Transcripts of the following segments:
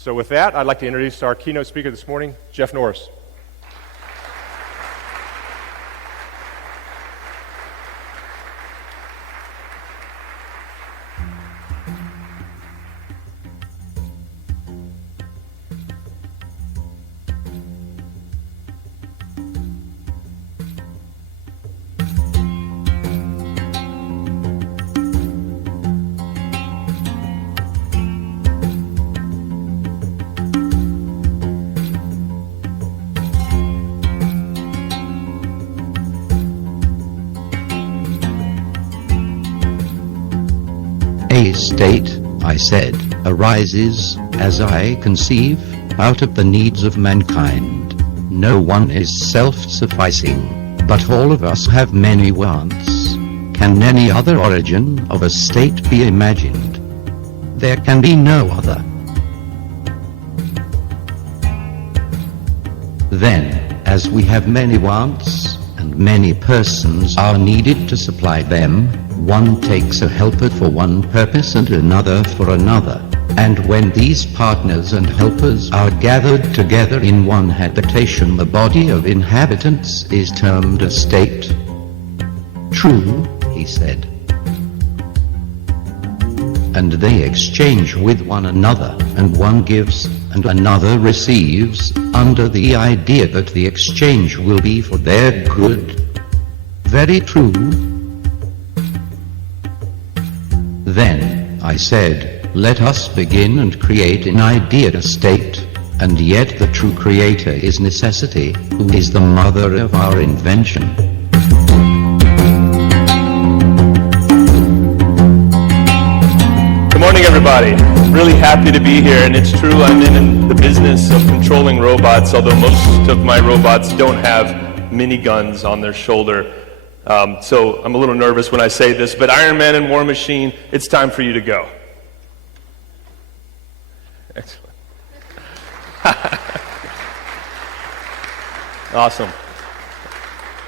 So with that, I'd like to introduce our keynote speaker this morning, Jeff Norris. A state, I said, arises, as I conceive, out of the needs of mankind. No one is self-sufficing, but all of us have many wants. Can any other origin of a state be imagined? There can be no other. Then, as we have many wants, and many persons are needed to supply them, one takes a helper for one purpose and another for another. And when these partners and helpers are gathered together in one habitation, the body of inhabitants is termed a state. True, he said. And they exchange with one another, and one gives, and another receives, under the idea that the exchange will be for their good. Very true. Then, I said, let us begin and create an idea state, and yet the true creator is necessity, who is the mother of our invention. Good morning, everybody. Really happy to be here, and it's true, I'm in the business of controlling robots, although most of my robots don't have miniguns on their shoulder. So I'm a little nervous when I say this, but Iron Man and War Machine, it's time for you to go. Excellent. Awesome.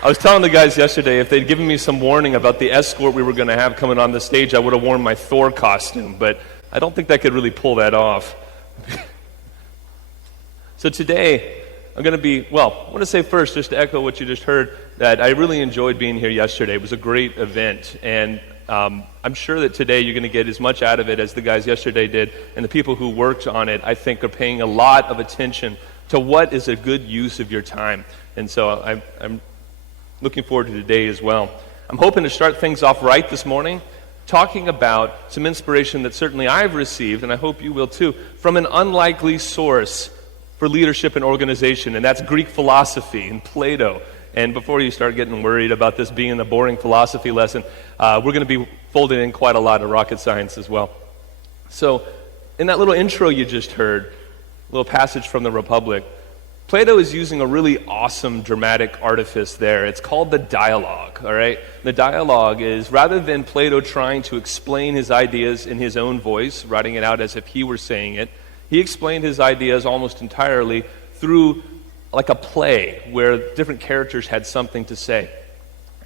I was telling the guys yesterday, if they'd given me some warning about the escort we were going to have coming on the stage, I would have worn my Thor costume, but I don't think I could really pull that off. So today, I'm going to be, I want to say first, just to echo what you just heard, that I really enjoyed being here yesterday. It was a great event, and I'm sure that today you're going to get as much out of it as the guys yesterday did, and the people who worked on it, I think, are paying a lot of attention to what is a good use of your time. And so I'm looking forward to today as well. I'm hoping to start things off right this morning, talking about some inspiration that certainly I've received, and I hope you will too, from an unlikely source for leadership and organization, and that's Greek philosophy and Plato. And before you start getting worried about this being a boring philosophy lesson, we're going to be folding in quite a lot of rocket science as well. So, in that little intro you just heard, a little passage from the Republic, Plato is using a really awesome dramatic artifice there. It's called the dialogue, all right? The dialogue is, rather than Plato trying to explain his ideas in his own voice, writing it out as if he were saying it, he explained his ideas almost entirely through like a play where different characters had something to say.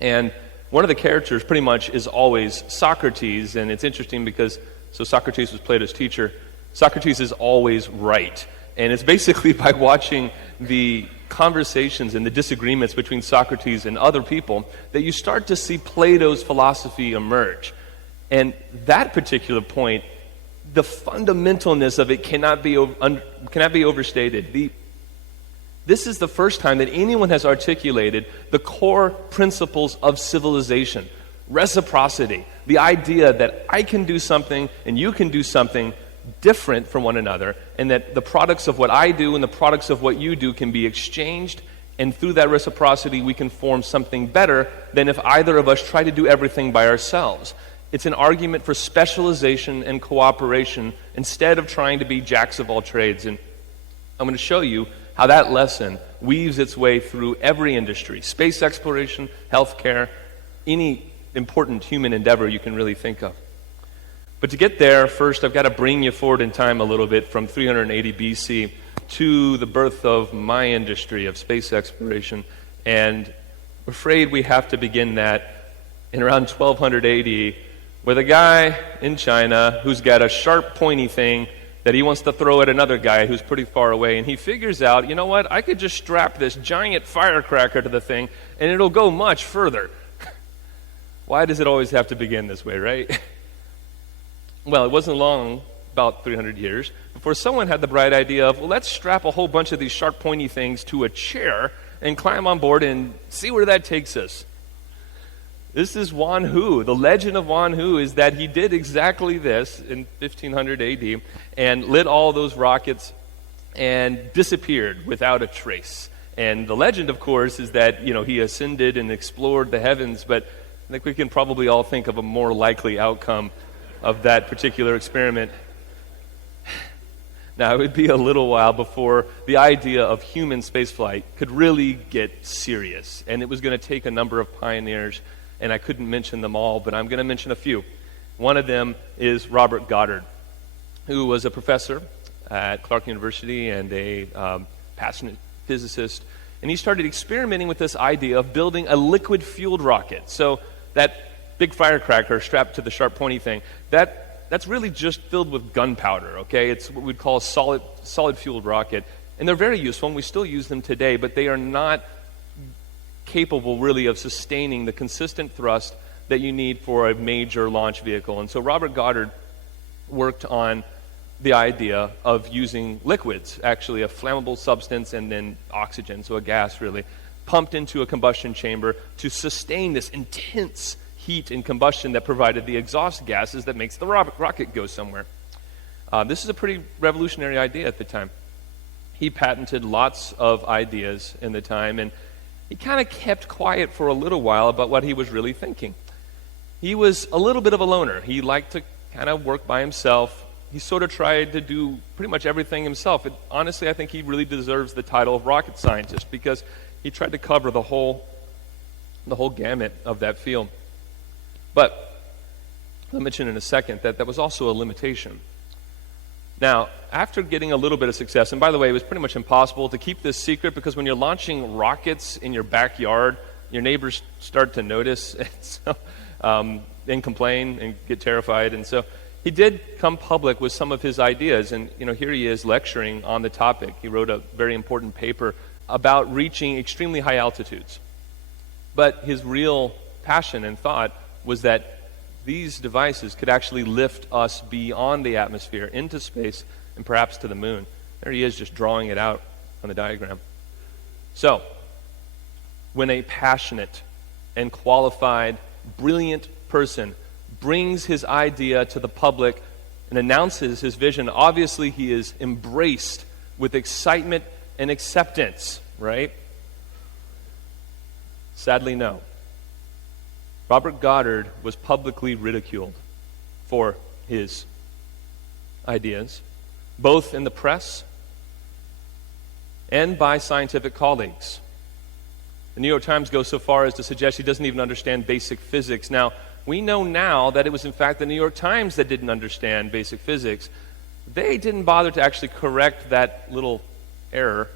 And one of the characters pretty much is always Socrates, and it's interesting because, so Socrates was Plato's teacher, Socrates is always right. And it's basically by watching the conversations and the disagreements between Socrates and other people that you start to see Plato's philosophy emerge. And that particular point, the fundamentalness of it cannot be overstated. This is the first time that anyone has articulated the core principles of civilization. Reciprocity, the idea that I can do something and you can do something different from one another, and that the products of what I do and the products of what you do can be exchanged, and through that reciprocity we can form something better than if either of us try to do everything by ourselves. It's an argument for specialization and cooperation instead of trying to be jacks of all trades. And I'm going to show you how that lesson weaves its way through every industry, space exploration, healthcare, any important human endeavor you can really think of. But to get there, first I've got to bring you forward in time a little bit from 380 BC to the birth of my industry of space exploration. And I'm afraid we have to begin that in around 1200 AD with a guy in China who's got a sharp, pointy thing that he wants to throw at another guy who's pretty far away, and he figures out, you know what, I could just strap this giant firecracker to the thing, and it'll go much further. Why does it always have to begin this way, right? Well, it wasn't long, about 300 years, before someone had the bright idea of, well, let's strap a whole bunch of these sharp, pointy things to a chair and climb on board and see where that takes us. This is Wan Hu. The legend of Wan Hu is that he did exactly this in 1500 AD and lit all those rockets and disappeared without a trace. And the legend, of course, is that, he ascended and explored the heavens, but I think we can probably all think of a more likely outcome of that particular experiment. Now, it would be a little while before the idea of human spaceflight could really get serious, and it was going to take a number of pioneers, and I couldn't mention them all, but I'm going to mention a few. One of them is Robert Goddard, who was a professor at Clark University and a passionate physicist, and he started experimenting with this idea of building a liquid-fueled rocket. So that big firecracker strapped to the sharp, pointy thing, that's really just filled with gunpowder, okay? It's what we'd call a solid-fueled rocket, and they're very useful, and we still use them today, but they are not capable really of sustaining the consistent thrust that you need for a major launch vehicle. And so Robert Goddard worked on the idea of using liquids, actually a flammable substance and then oxygen, so a gas really, pumped into a combustion chamber to sustain this intense heat and combustion that provided the exhaust gases that makes the rocket go somewhere. This is a pretty revolutionary idea at the time. He patented lots of ideas in the time, and he kind of kept quiet for a little while about what he was really thinking. He was a little bit of a loner. He liked to kind of work by himself. He sort of tried to do pretty much everything himself. Honestly, I think he really deserves the title of rocket scientist because he tried to cover the whole gamut of that field. But I'll mention in a second that was also a limitation. Now, after getting a little bit of success, and by the way, it was pretty much impossible to keep this secret because when you're launching rockets in your backyard, your neighbors start to notice and complain and get terrified. And so he did come public with some of his ideas, and here he is lecturing on the topic. He wrote a very important paper about reaching extremely high altitudes. But his real passion and thought was that these devices could actually lift us beyond the atmosphere into space and perhaps to the moon. There he is just drawing it out on the diagram. So, when a passionate and qualified, brilliant person brings his idea to the public and announces his vision, obviously he is embraced with excitement and acceptance, right? Sadly, no. Robert Goddard was publicly ridiculed for his ideas, both in the press and by scientific colleagues. The New York Times goes so far as to suggest he doesn't even understand basic physics. Now, we know now that it was in fact the New York Times that didn't understand basic physics. They didn't bother to actually correct that little error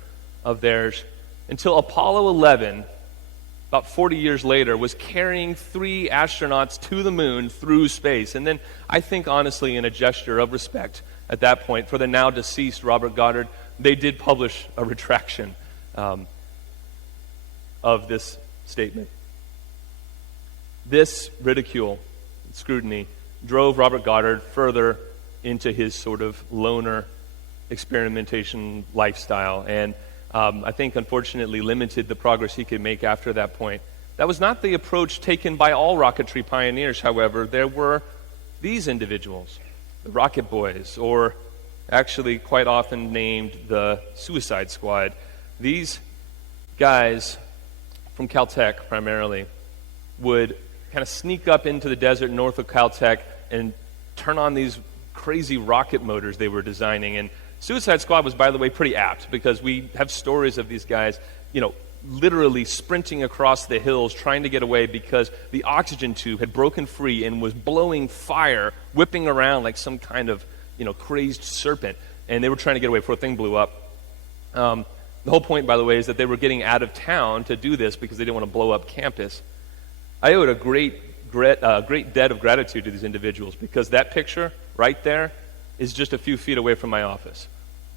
of theirs until Apollo 11, about 40 years later, was carrying 3 astronauts to the moon through space. And then I think, honestly, in a gesture of respect at that point for the now deceased Robert Goddard, they did publish a retraction of this statement. This ridicule, scrutiny, drove Robert Goddard further into his sort of loner experimentation lifestyle, and I think, unfortunately, limited the progress he could make after that point. That was not the approach taken by all rocketry pioneers, however. There were these individuals, the Rocket Boys, or actually quite often named the Suicide Squad. These guys from Caltech, primarily, would kind of sneak up into the desert north of Caltech and turn on these crazy rocket motors they were designing. And Suicide Squad was, by the way, pretty apt because we have stories of these guys, literally sprinting across the hills trying to get away because the oxygen tube had broken free and was blowing fire, whipping around like some kind of, crazed serpent. And they were trying to get away before the thing blew up. The whole point, by the way, is that they were getting out of town to do this because they didn't want to blow up campus. I owed a great debt of gratitude to these individuals because that picture right there, is just a few feet away from my office.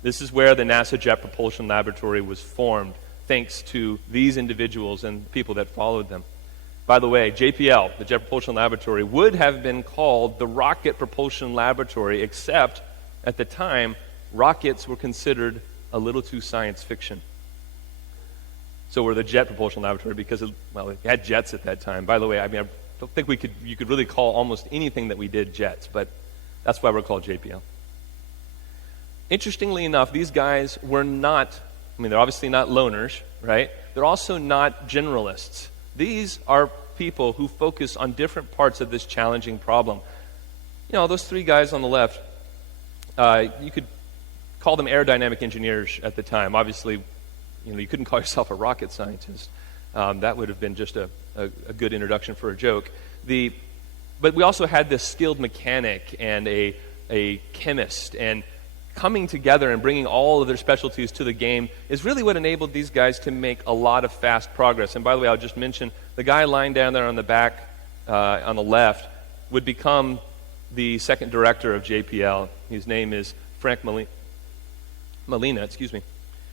This is where the NASA Jet Propulsion Laboratory was formed, thanks to these individuals and people that followed them. By the way, JPL, the Jet Propulsion Laboratory, would have been called the Rocket Propulsion Laboratory, except at the time, rockets were considered a little too science fiction. So we're the Jet Propulsion Laboratory because, it had jets at that time. By the way, I don't think you could really call almost anything that we did jets, but that's why we're called JPL. Interestingly enough, these guys were not, they're obviously not loners, right? They're also not generalists. These are people who focus on different parts of this challenging problem. Those three guys on the left, you could call them aerodynamic engineers at the time. Obviously, you couldn't call yourself a rocket scientist. That would have been just a good introduction for a joke. But we also had this skilled mechanic and a chemist, and coming together and bringing all of their specialties to the game is really what enabled these guys to make a lot of fast progress. And by the way, I'll just mention, the guy lying down there on the back, on the left, would become the second director of JPL. His name is Frank Molina.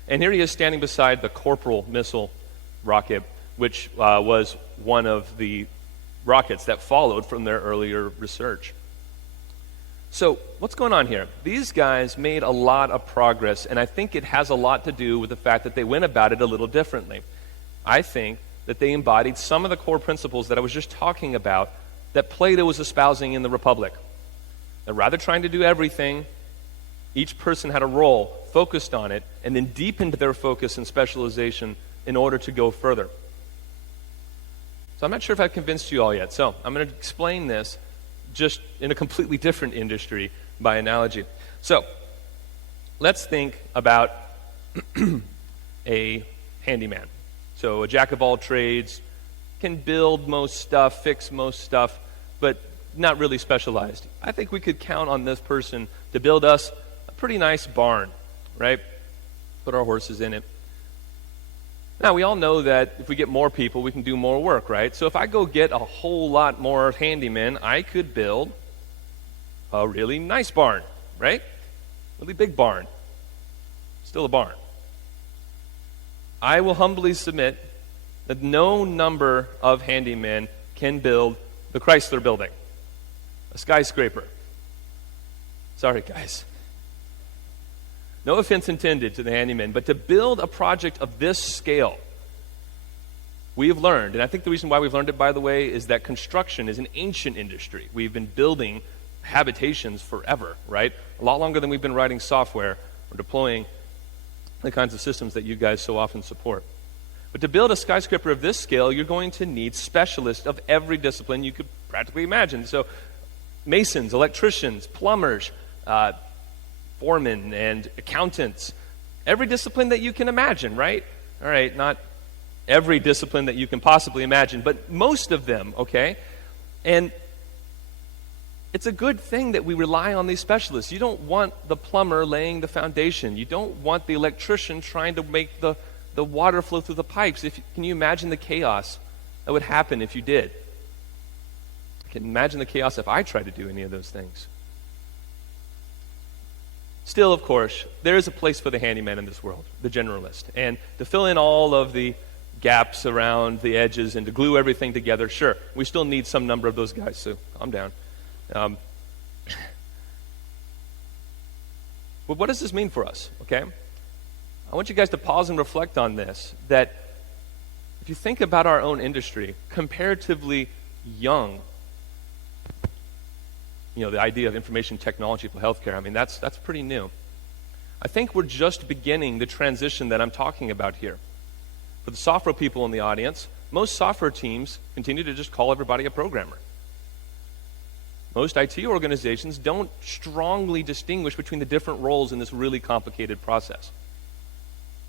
And here he is standing beside the Corporal missile rocket, which was one of the rockets that followed from their earlier research. So what's going on here? These guys made a lot of progress, and I think it has a lot to do with the fact that they went about it a little differently. I think that they embodied some of the core principles that I was just talking about that Plato was espousing in the Republic. That rather trying to do everything, each person had a role, focused on it, and then deepened their focus and specialization in order to go further. So I'm not sure if I've convinced you all yet. So I'm going to explain this just in a completely different industry by analogy. So let's think about a handyman. So a jack of all trades, can build most stuff, fix most stuff, but not really specialized. I think we could count on this person to build us a pretty nice barn, right? Put our horses in it. Now, we all know that if we get more people, we can do more work, right? So if I go get a whole lot more handymen, I could build a really nice barn, right? Really big barn. Still a barn. I will humbly submit that no number of handymen can build the Chrysler Building, a skyscraper. Sorry, guys. No offense intended to the handyman, but to build a project of this scale, we have learned, and I think the reason why we've learned it, by the way, is that construction is an ancient industry. We've been building habitations forever, right? A lot longer than we've been writing software or deploying the kinds of systems that you guys so often support. But to build a skyscraper of this scale, you're going to need specialists of every discipline you could practically imagine. So masons, electricians, plumbers, foremen and accountants, every discipline that you can imagine, right? All right, not every discipline that you can possibly imagine, but most of them, okay? And it's a good thing that we rely on these specialists. You don't want the plumber laying the foundation. You don't want the electrician trying to make the water flow through the pipes. Can you imagine the chaos that would happen if you did? I can imagine the chaos if I tried to do any of those things. Still, of course, there is a place for the handyman in this world, the generalist. And to fill in all of the gaps around the edges and to glue everything together, sure, we still need some number of those guys, so calm down. But what does this mean for us, okay? I want you guys to pause and reflect on this, that if you think about our own industry, comparatively young, the idea of information technology for healthcare, that's pretty new. I think we're just beginning the transition that I'm talking about here. For the software people in the audience, most software teams continue to just call everybody a programmer. Most IT organizations don't strongly distinguish between the different roles in this really complicated process.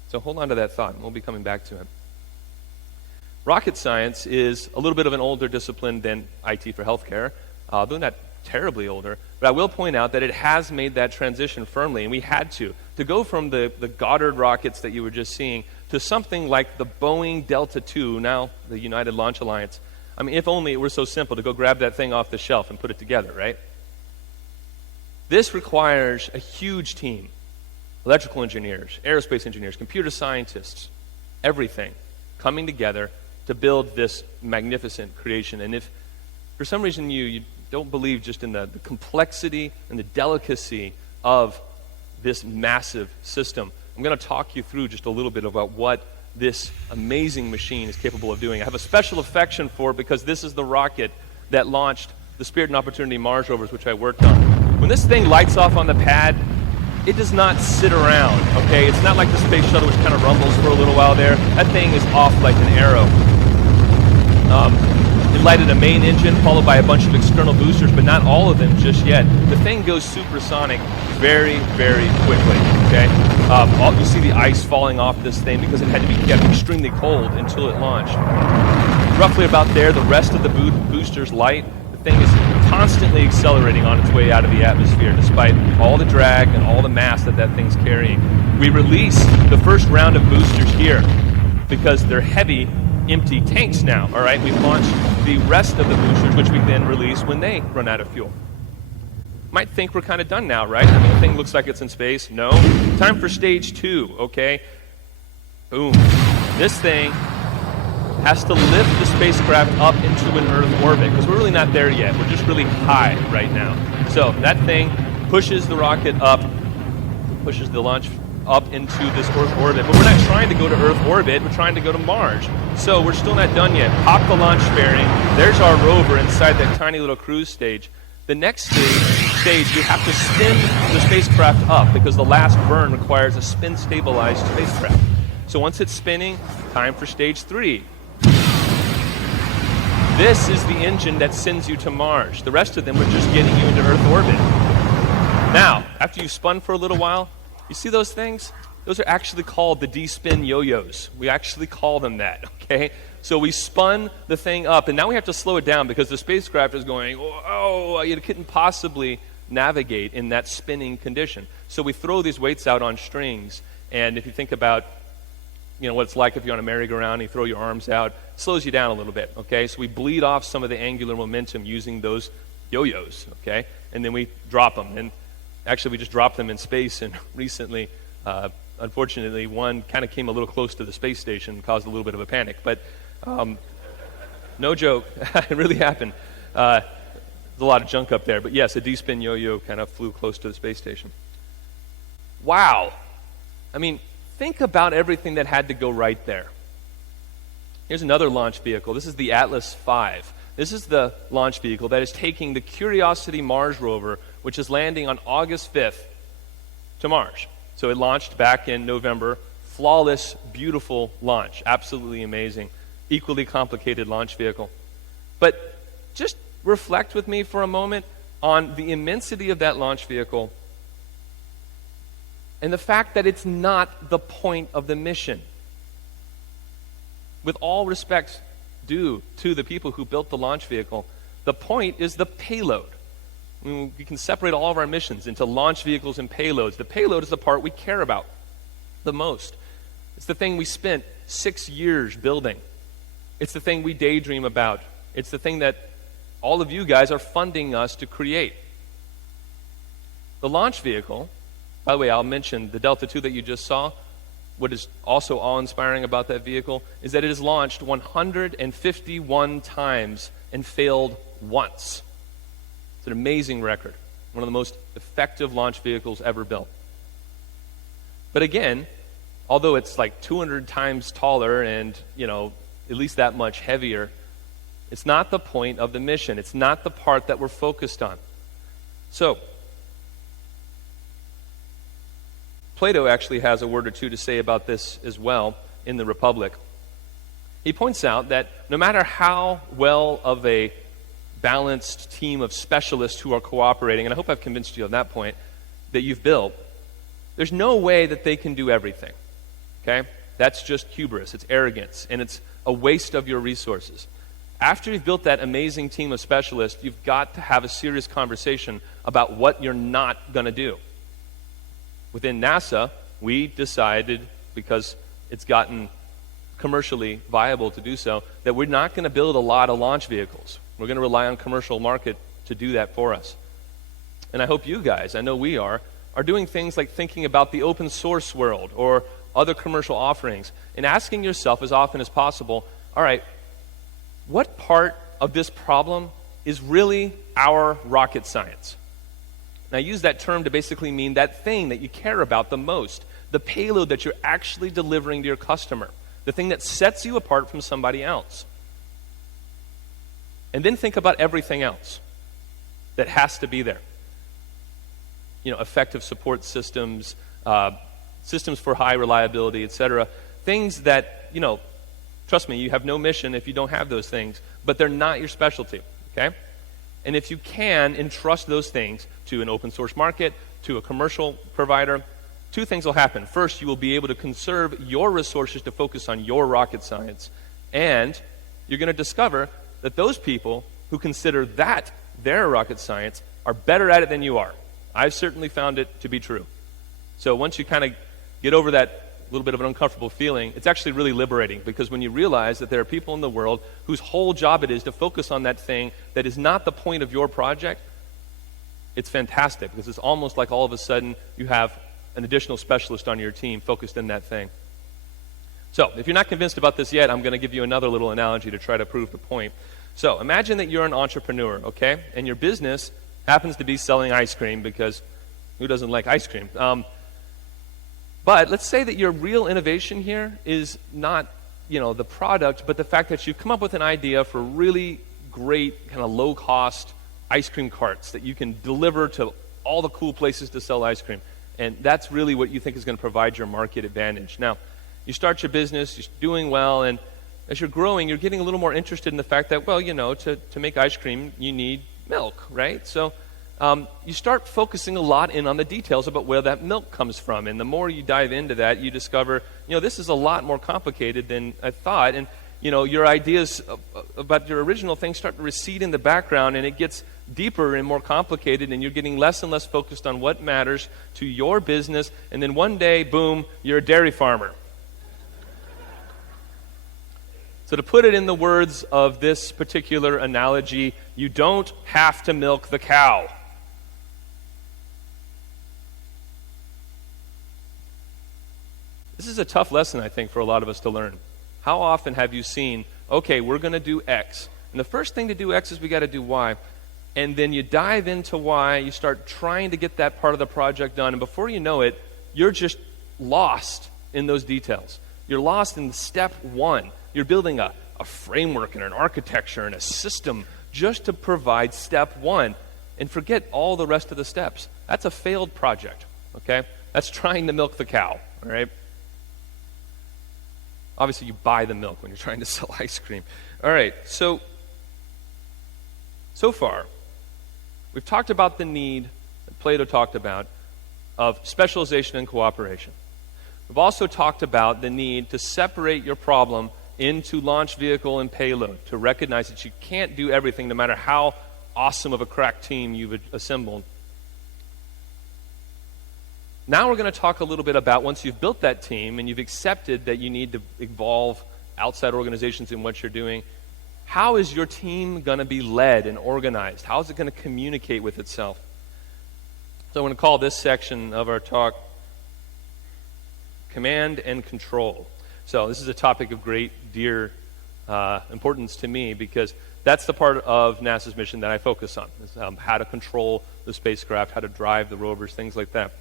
So hold on to that thought, and we'll be coming back to it. Rocket science is a little bit of an older discipline than IT for healthcare, though not terribly older, but I will point out that it has made that transition firmly, and we had to go from the Goddard rockets that you were just seeing to something like the Boeing Delta II, now the United Launch Alliance. If only it were so simple to go grab that thing off the shelf and put it together, right? This requires a huge team. Electrical engineers, aerospace engineers, computer scientists, everything coming together to build this magnificent creation. And if for some reason you don't believe just in the complexity and the delicacy of this massive system, I'm going to talk you through just a little bit about what this amazing machine is capable of doing. I have a special affection for it because this is the rocket that launched the Spirit and Opportunity Mars rovers, which I worked on. When this thing lights off on the pad, it does not sit around, okay? It's not like the space shuttle, which kind of rumbles for a little while there. That thing is off like an arrow. It lighted a main engine followed by a bunch of external boosters, but not all of them just yet. The thing goes supersonic very, very quickly, okay? You see the ice falling off this thing because it had to be kept extremely cold until it launched. Roughly about there, the rest of the boosters light. The thing is constantly accelerating on its way out of the atmosphere despite all the drag and all the mass that thing's carrying. We release the first round of boosters here because they're heavy, empty tanks now, all right? We've launched the rest of the boosters, which we then release when they run out of fuel. Might think we're kind of done now, right? I mean, the thing looks like it's in space. No. Time for stage 2, okay? Boom. This thing has to lift the spacecraft up into an Earth orbit, because we're really not there yet. We're just really high right now. So that thing pushes the rocket up, pushes the launch up into this Earth orbit. But we're not trying to go to Earth orbit, we're trying to go to Mars. So we're still not done yet. Pop the launch fairing. There's our rover inside that tiny little cruise stage. The next stage, you have to spin the spacecraft up because the last burn requires a spin-stabilized spacecraft. So once it's spinning, time for stage 3. This is the engine that sends you to Mars. The rest of them are just getting you into Earth orbit. Now, after you've spun for a little while, you see those things? Those are actually called the de-spin yo-yos. We actually call them that, okay? So we spun the thing up, and now we have to slow it down because the spacecraft is going, oh, you couldn't possibly navigate in that spinning condition. So we throw these weights out on strings, and if you think about what it's like if you're on a merry-go-round and you throw your arms out, it slows you down a little bit, okay? So we bleed off some of the angular momentum using those yo-yos, okay? And then we drop them. And actually, we just dropped them in space, and recently, unfortunately, one kind of came a little close to the space station and caused a little bit of a panic. But no joke, it really happened. There's a lot of junk up there. But yes, a de-spin yo-yo kind of flew close to the space station. Wow. I mean, think about everything that had to go right there. Here's another launch vehicle. This is the Atlas V. This is the launch vehicle that is taking the Curiosity Mars rover, which is landing on August 5th to Mars. So it launched back in November. Flawless, beautiful launch. Absolutely amazing. Equally complicated launch vehicle. But just reflect with me for a moment on the immensity of that launch vehicle and the fact that it's not the point of the mission. With all respect due to the people who built the launch vehicle, the point is the payload. We can separate all of our missions into launch vehicles and payloads. The payload is the part we care about the most. It's the thing we spent 6 years building. It's the thing we daydream about. It's the thing that all of you guys are funding us to create. The launch vehicle, by the way, I'll mention the Delta II that you just saw. What is also awe-inspiring about that vehicle is that it has launched 151 times and failed once. It's an amazing record. One of the most effective launch vehicles ever built. But again, although it's like 200 times taller and, at least that much heavier, it's not the point of the mission. It's not the part that we're focused on. So, Plato actually has a word or two to say about this as well in the Republic. He points out that no matter how well of a balanced team of specialists who are cooperating, and I hope I've convinced you on that point, that you've built, there's no way that they can do everything, okay? That's just hubris, it's arrogance, and it's a waste of your resources. After you've built that amazing team of specialists, you've got to have a serious conversation about what you're not going to do. Within NASA, we decided, because it's gotten commercially viable to do so, that we're not going to build a lot of launch vehicles. We're going to rely on commercial market to do that for us. and I hope you guys, I know we are doing things like thinking about the open source world or other commercial offerings and asking yourself as often as possible, all right, what part of this problem is really our rocket science? And I use that term to basically mean that thing that you care about the most, the payload that you're actually delivering to your customer, the thing that sets you apart from somebody else. And then think about everything else that has to be there. Effective support systems, systems for high reliability, etc. Things that, trust me, you have no mission if you don't have those things, but they're not your specialty, okay? And if you can entrust those things to an open source market, to a commercial provider, two things will happen. First, you will be able to conserve your resources to focus on your rocket science, and you're going to discover that those people who consider that their rocket science are better at it than you are. I've certainly found it to be true. So once you kind of get over that little bit of an uncomfortable feeling, it's actually really liberating, because when you realize that there are people in the world whose whole job it is to focus on that thing that is not the point of your project, it's fantastic, because it's almost like all of a sudden you have an additional specialist on your team focused in that thing. So if you're not convinced about this yet, I'm going to give you another little analogy to try to prove the point. So imagine that you're an entrepreneur, okay? And your business happens to be selling ice cream, because who doesn't like ice cream? But let's say that your real innovation here is not, the product, but the fact that you've come up with an idea for really great, kind of low-cost ice cream carts that you can deliver to all the cool places to sell ice cream. And that's really what you think is going to provide your market advantage. Now, you start your business, you're doing well, and as you're growing, you're getting a little more interested in the fact that, well, to make ice cream, you need milk, right? So you start focusing a lot in on the details about where that milk comes from. And the more you dive into that, you discover, this is a lot more complicated than I thought. And, your ideas about your original thing start to recede in the background, and it gets deeper and more complicated, and you're getting less and less focused on what matters to your business. And then one day, boom, you're a dairy farmer. So to put it in the words of this particular analogy, you don't have to milk the cow. This is a tough lesson, I think, for a lot of us to learn. How often have you seen, okay, we're going to do X, and the first thing to do X is we got to do Y, and then you dive into Y, you start trying to get that part of the project done, and before you know it, you're just lost in those details. You're lost in step one. You're building a framework and an architecture and a system just to provide step one, and forget all the rest of the steps. That's a failed project, okay? That's trying to milk the cow, all right? Obviously, you buy the milk when you're trying to sell ice cream. All right, so far, we've talked about the need that Plato talked about of specialization and cooperation. We've also talked about the need to separate your problem into launch vehicle and payload, to recognize that you can't do everything no matter how awesome of a crack team you've assembled. Now we're going to talk a little bit about, once you've built that team and you've accepted that you need to involve outside organizations in what you're doing, how is your team going to be led and organized? How is it going to communicate with itself? So I'm going to call this section of our talk Command and Control. So this is a topic of great, dear importance to me, because that's the part of NASA's mission that I focus on, is how to control the spacecraft, how to drive the rovers, things like that.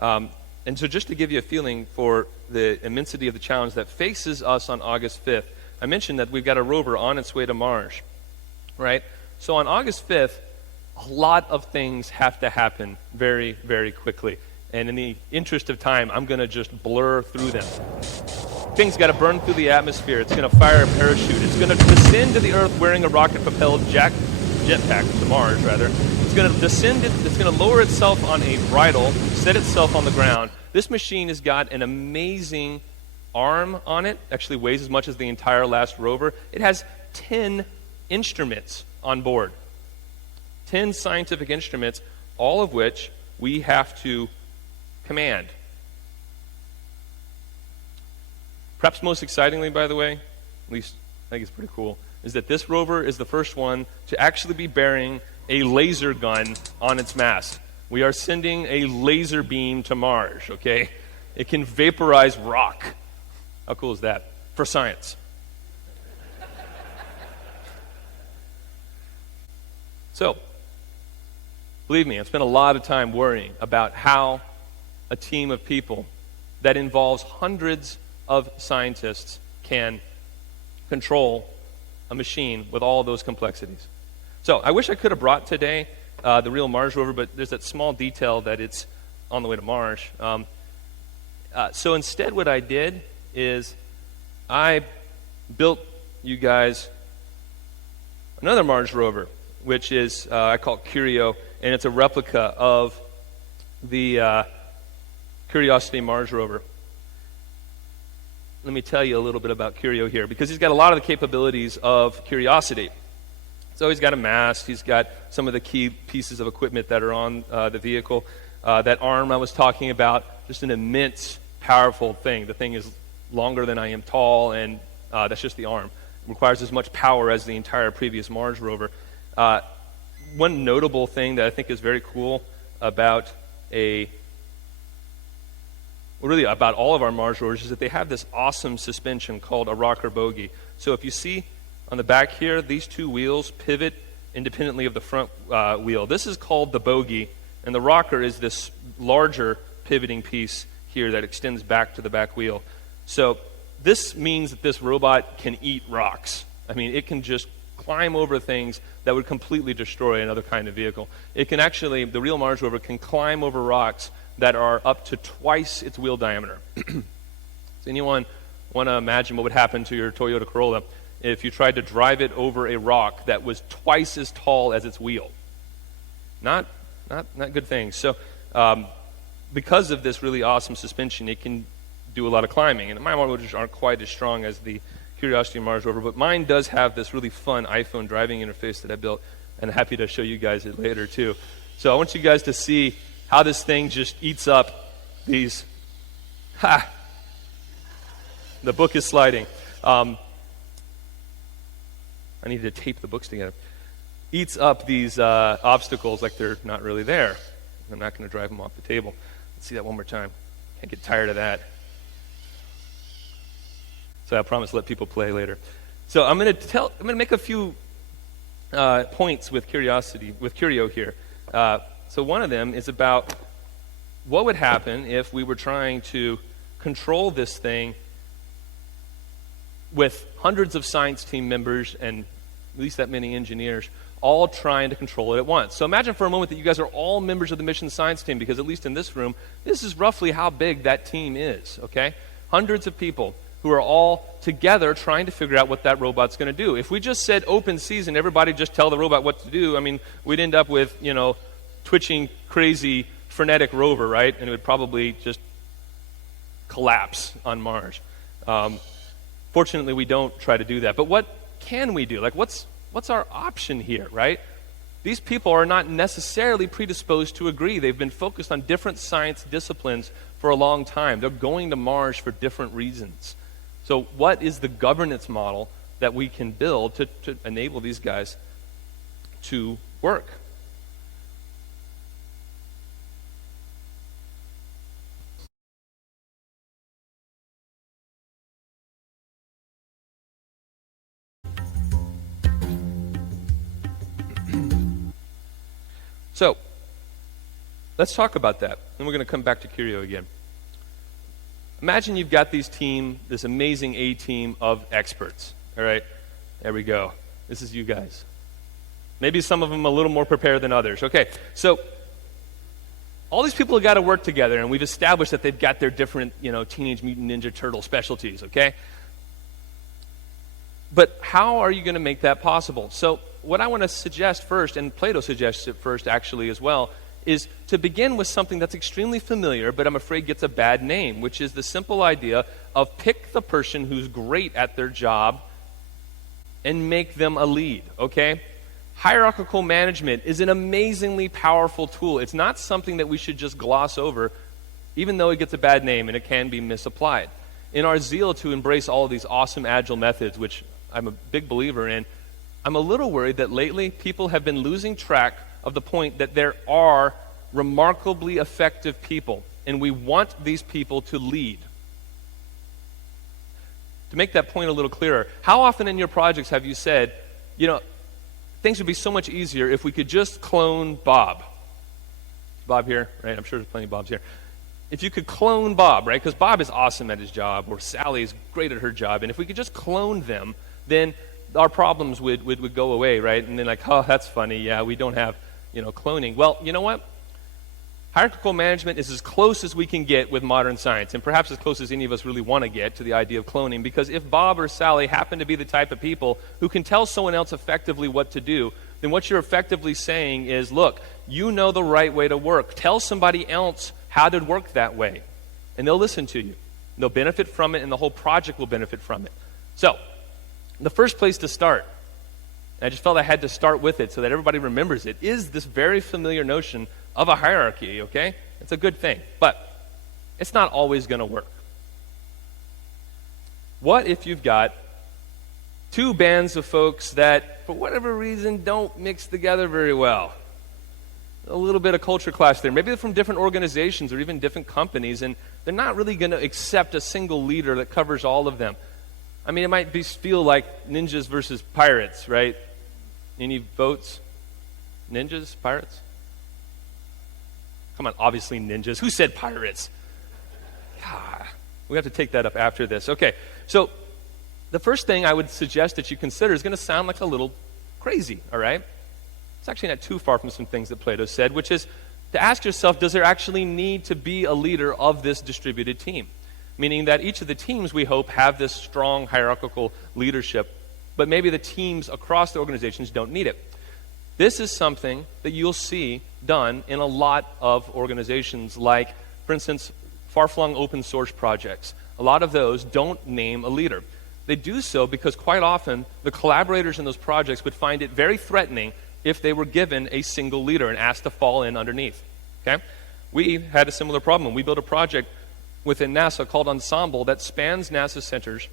And so just to give you a feeling for the immensity of the challenge that faces us on August 5th, I mentioned that we've got a rover on its way to Mars, right? So on August 5th, a lot of things have to happen very, very quickly. And in the interest of time, I'm going to just blur through them. Things got to burn through the atmosphere. It's going to fire a parachute. It's going to descend to the Earth wearing a rocket-propelled jetpack, to Mars, rather. It's going to descend, it's going to lower itself on a bridle, set itself on the ground. This machine has got an amazing arm on it, actually weighs as much as the entire last rover. It has 10 instruments on board, 10 scientific instruments, all of which we have to command. Perhaps most excitingly, by the way, at least I think it's pretty cool, is that this rover is the first one to actually be bearing a laser gun on its mast. We are sending a laser beam to Mars, okay? It can vaporize rock. How cool is that? For science. So, believe me, I've spent a lot of time worrying about how a team of people that involves hundreds of scientists can control a machine with all those complexities. So I wish I could have brought today the real Mars rover, but there's that small detail that it's on the way to Mars. So instead what I did is I built you guys another Mars rover, which is, I call it Curio, and it's a replica of the Curiosity Mars rover. Let me tell you a little bit about Curio here, because he's got a lot of the capabilities of Curiosity. So he's got a mast, he's got some of the key pieces of equipment that are on the vehicle. That arm I was talking about, just an immense, powerful thing. The thing is longer than I am tall, and that's just the arm. It requires as much power as the entire previous Mars rover. One notable thing that I think is very cool about really about all of our Mars rovers is that they have this awesome suspension called a rocker bogie. So if you see on the back here, these two wheels pivot independently of the front wheel. This is called the bogie, and the rocker is this larger pivoting piece here that extends back to the back wheel. So this means that this robot can eat rocks. I mean, it can just climb over things that would completely destroy another kind of vehicle. It can actually, the real Mars rover can climb over rocks that are up to twice its wheel diameter. Does anyone want to imagine what would happen to your Toyota Corolla if you tried to drive it over a rock that was twice as tall as its wheel? Not good things. So because of this really awesome suspension, it can do a lot of climbing. And my motors aren't quite as strong as the Curiosity Mars rover, but mine does have this really fun iPhone driving interface that I built, and I'm happy to show you guys it later too. So I want you guys to see how this thing just eats up these. The book is sliding. I need to tape the books together. Eats up these obstacles like they're not really there. I'm not going to drive them off the table. Let's see that one more time. Can't get tired of that. So I promise to let people play later. So I'm going to make a few points with Curio here. So one of them is about what would happen if we were trying to control this thing with hundreds of science team members and at least that many engineers all trying to control it at once. So imagine for a moment that you guys are all members of the mission science team, because at least in this room, this is roughly how big that team is, okay? Hundreds of people who are all together trying to figure out what that robot's going to do. If we just said open season, everybody just tell the robot what to do, I mean, we'd end up with, twitching, crazy, frenetic rover, right? And it would probably just collapse on Mars. Fortunately, we don't try to do that. But what can we do? Like, what's our option here, right? These people are not necessarily predisposed to agree. They've been focused on different science disciplines for a long time. They're going to Mars for different reasons. So what is the governance model that we can build to enable these guys to work? So, let's talk about that. And we're going to come back to Curio again. Imagine you've got this amazing A-team of experts. All right, there we go. This is you guys. Maybe some of them a little more prepared than others. Okay, so all these people have got to work together, and we've established that they've got their different, Teenage Mutant Ninja Turtle specialties, okay? But how are you going to make that possible? So what I want to suggest first, and Plato suggests it first actually as well, is to begin with something that's extremely familiar, but I'm afraid gets a bad name, which is the simple idea of pick the person who's great at their job and make them a lead, okay? Hierarchical management is an amazingly powerful tool. It's not something that we should just gloss over, even though it gets a bad name and it can be misapplied. In our zeal to embrace all of these awesome agile methods, which I'm a big believer in, I'm a little worried that lately people have been losing track of the point that there are remarkably effective people, and we want these people to lead. To make that point a little clearer, how often in your projects have you said, things would be so much easier if we could just clone Bob? Bob here, right? I'm sure there's plenty of Bobs here. If you could clone Bob, right? Because Bob is awesome at his job, or Sally is great at her job, and if we could just clone them, then our problems would go away, right? And then that's funny, yeah, we don't have, cloning. Well, you know what? Hierarchical management is as close as we can get with modern science, and perhaps as close as any of us really want to get to the idea of cloning, because if Bob or Sally happen to be the type of people who can tell someone else effectively what to do, then what you're effectively saying is, look, you know the right way to work. Tell somebody else how to work that way, and they'll listen to you. They'll benefit from it, and the whole project will benefit from it. So, the first place to start, and I just felt I had to start with it so that everybody remembers it, is this very familiar notion of a hierarchy, okay? It's a good thing, but it's not always going to work. What if you've got two bands of folks that, for whatever reason, don't mix together very well? A little bit of culture clash there. Maybe they're from different organizations or even different companies, and they're not really going to accept a single leader that covers all of them. I mean, it might feel like ninjas versus pirates, right? Any votes? Ninjas? Pirates? Come on, obviously ninjas. Who said pirates? God, we have to take that up after this. Okay, so the first thing I would suggest that you consider is going to sound like a little crazy, all right? It's actually not too far from some things that Plato said, which is to ask yourself, does there actually need to be a leader of this distributed team? Meaning that each of the teams, we hope, have this strong hierarchical leadership, but maybe the teams across the organizations don't need it. This is something that you'll see done in a lot of organizations, like, for instance, far-flung open source projects. A lot of those don't name a leader. They do so because quite often the collaborators in those projects would find it very threatening if they were given a single leader and asked to fall in underneath. Okay? We had a similar problem. We built a project within NASA called Ensemble that spans NASA centers,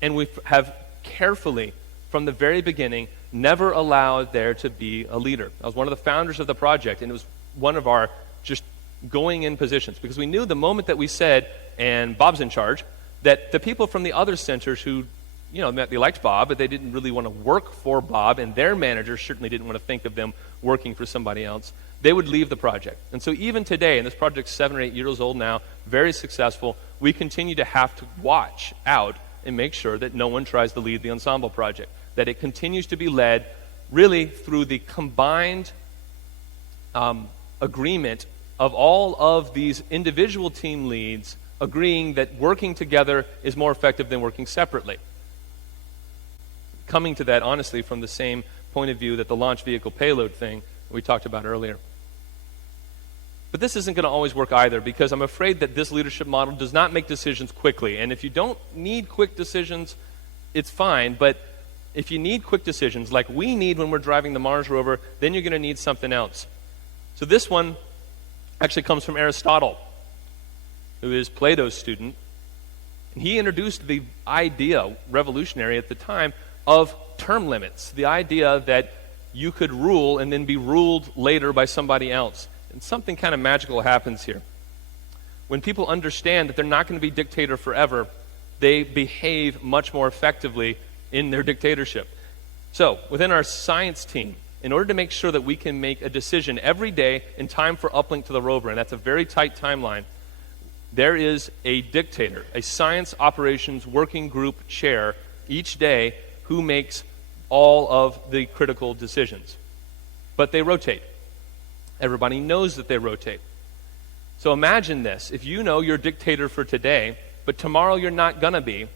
and we have carefully, from the very beginning, never allowed there to be a leader. I was one of the founders of the project, and it was one of our just going in positions, because we knew the moment that we said, and Bob's in charge, that the people from the other centers who, they liked Bob, but they didn't really want to work for Bob, and their managers certainly didn't want to think of them working for somebody else, they would leave the project. And so even today, and this project's 7 or 8 years old now, very successful, we continue to have to watch out and make sure that no one tries to lead the Ensemble project, that it continues to be led really through the combined agreement of all of these individual team leads agreeing that working together is more effective than working separately. Coming to that, honestly, from the same point of view that the launch vehicle payload thing we talked about earlier. But this isn't going to always work either, because I'm afraid that this leadership model does not make decisions quickly. And if you don't need quick decisions, it's fine. But if you need quick decisions, like we need when we're driving the Mars rover, then you're going to need something else. So this one actually comes from Aristotle, who is Plato's student. And he introduced the idea, revolutionary at the time, of term limits. The idea that you could rule and then be ruled later by somebody else. And something kind of magical happens here. When people understand that they're not going to be dictator forever, they behave much more effectively in their dictatorship. So, within our science team, in order to make sure that we can make a decision every day in time for uplink to the rover, and that's a very tight timeline, there is a dictator, a science operations working group chair each day who makes all of the critical decisions. But they rotate. Everybody knows that they rotate. So imagine this. If you know you're dictator for today, but tomorrow you're not going to be,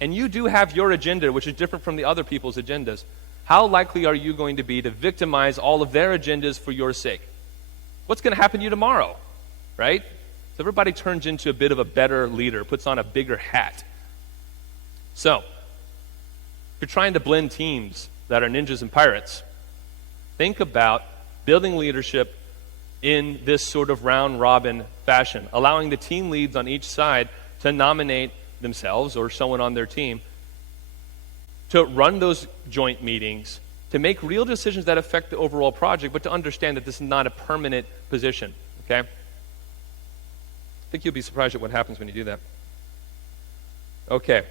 and you do have your agenda, which is different from the other people's agendas, how likely are you going to be to victimize all of their agendas for your sake? What's going to happen to you tomorrow, right? So everybody turns into a bit of a better leader, puts on a bigger hat. So, if you're trying to blend teams that are ninjas and pirates, think about building leadership in this sort of round-robin fashion, allowing the team leads on each side to nominate themselves or someone on their team, to run those joint meetings, to make real decisions that affect the overall project, but to understand that this is not a permanent position, okay? I think you'll be surprised at what happens when you do that. Okay, so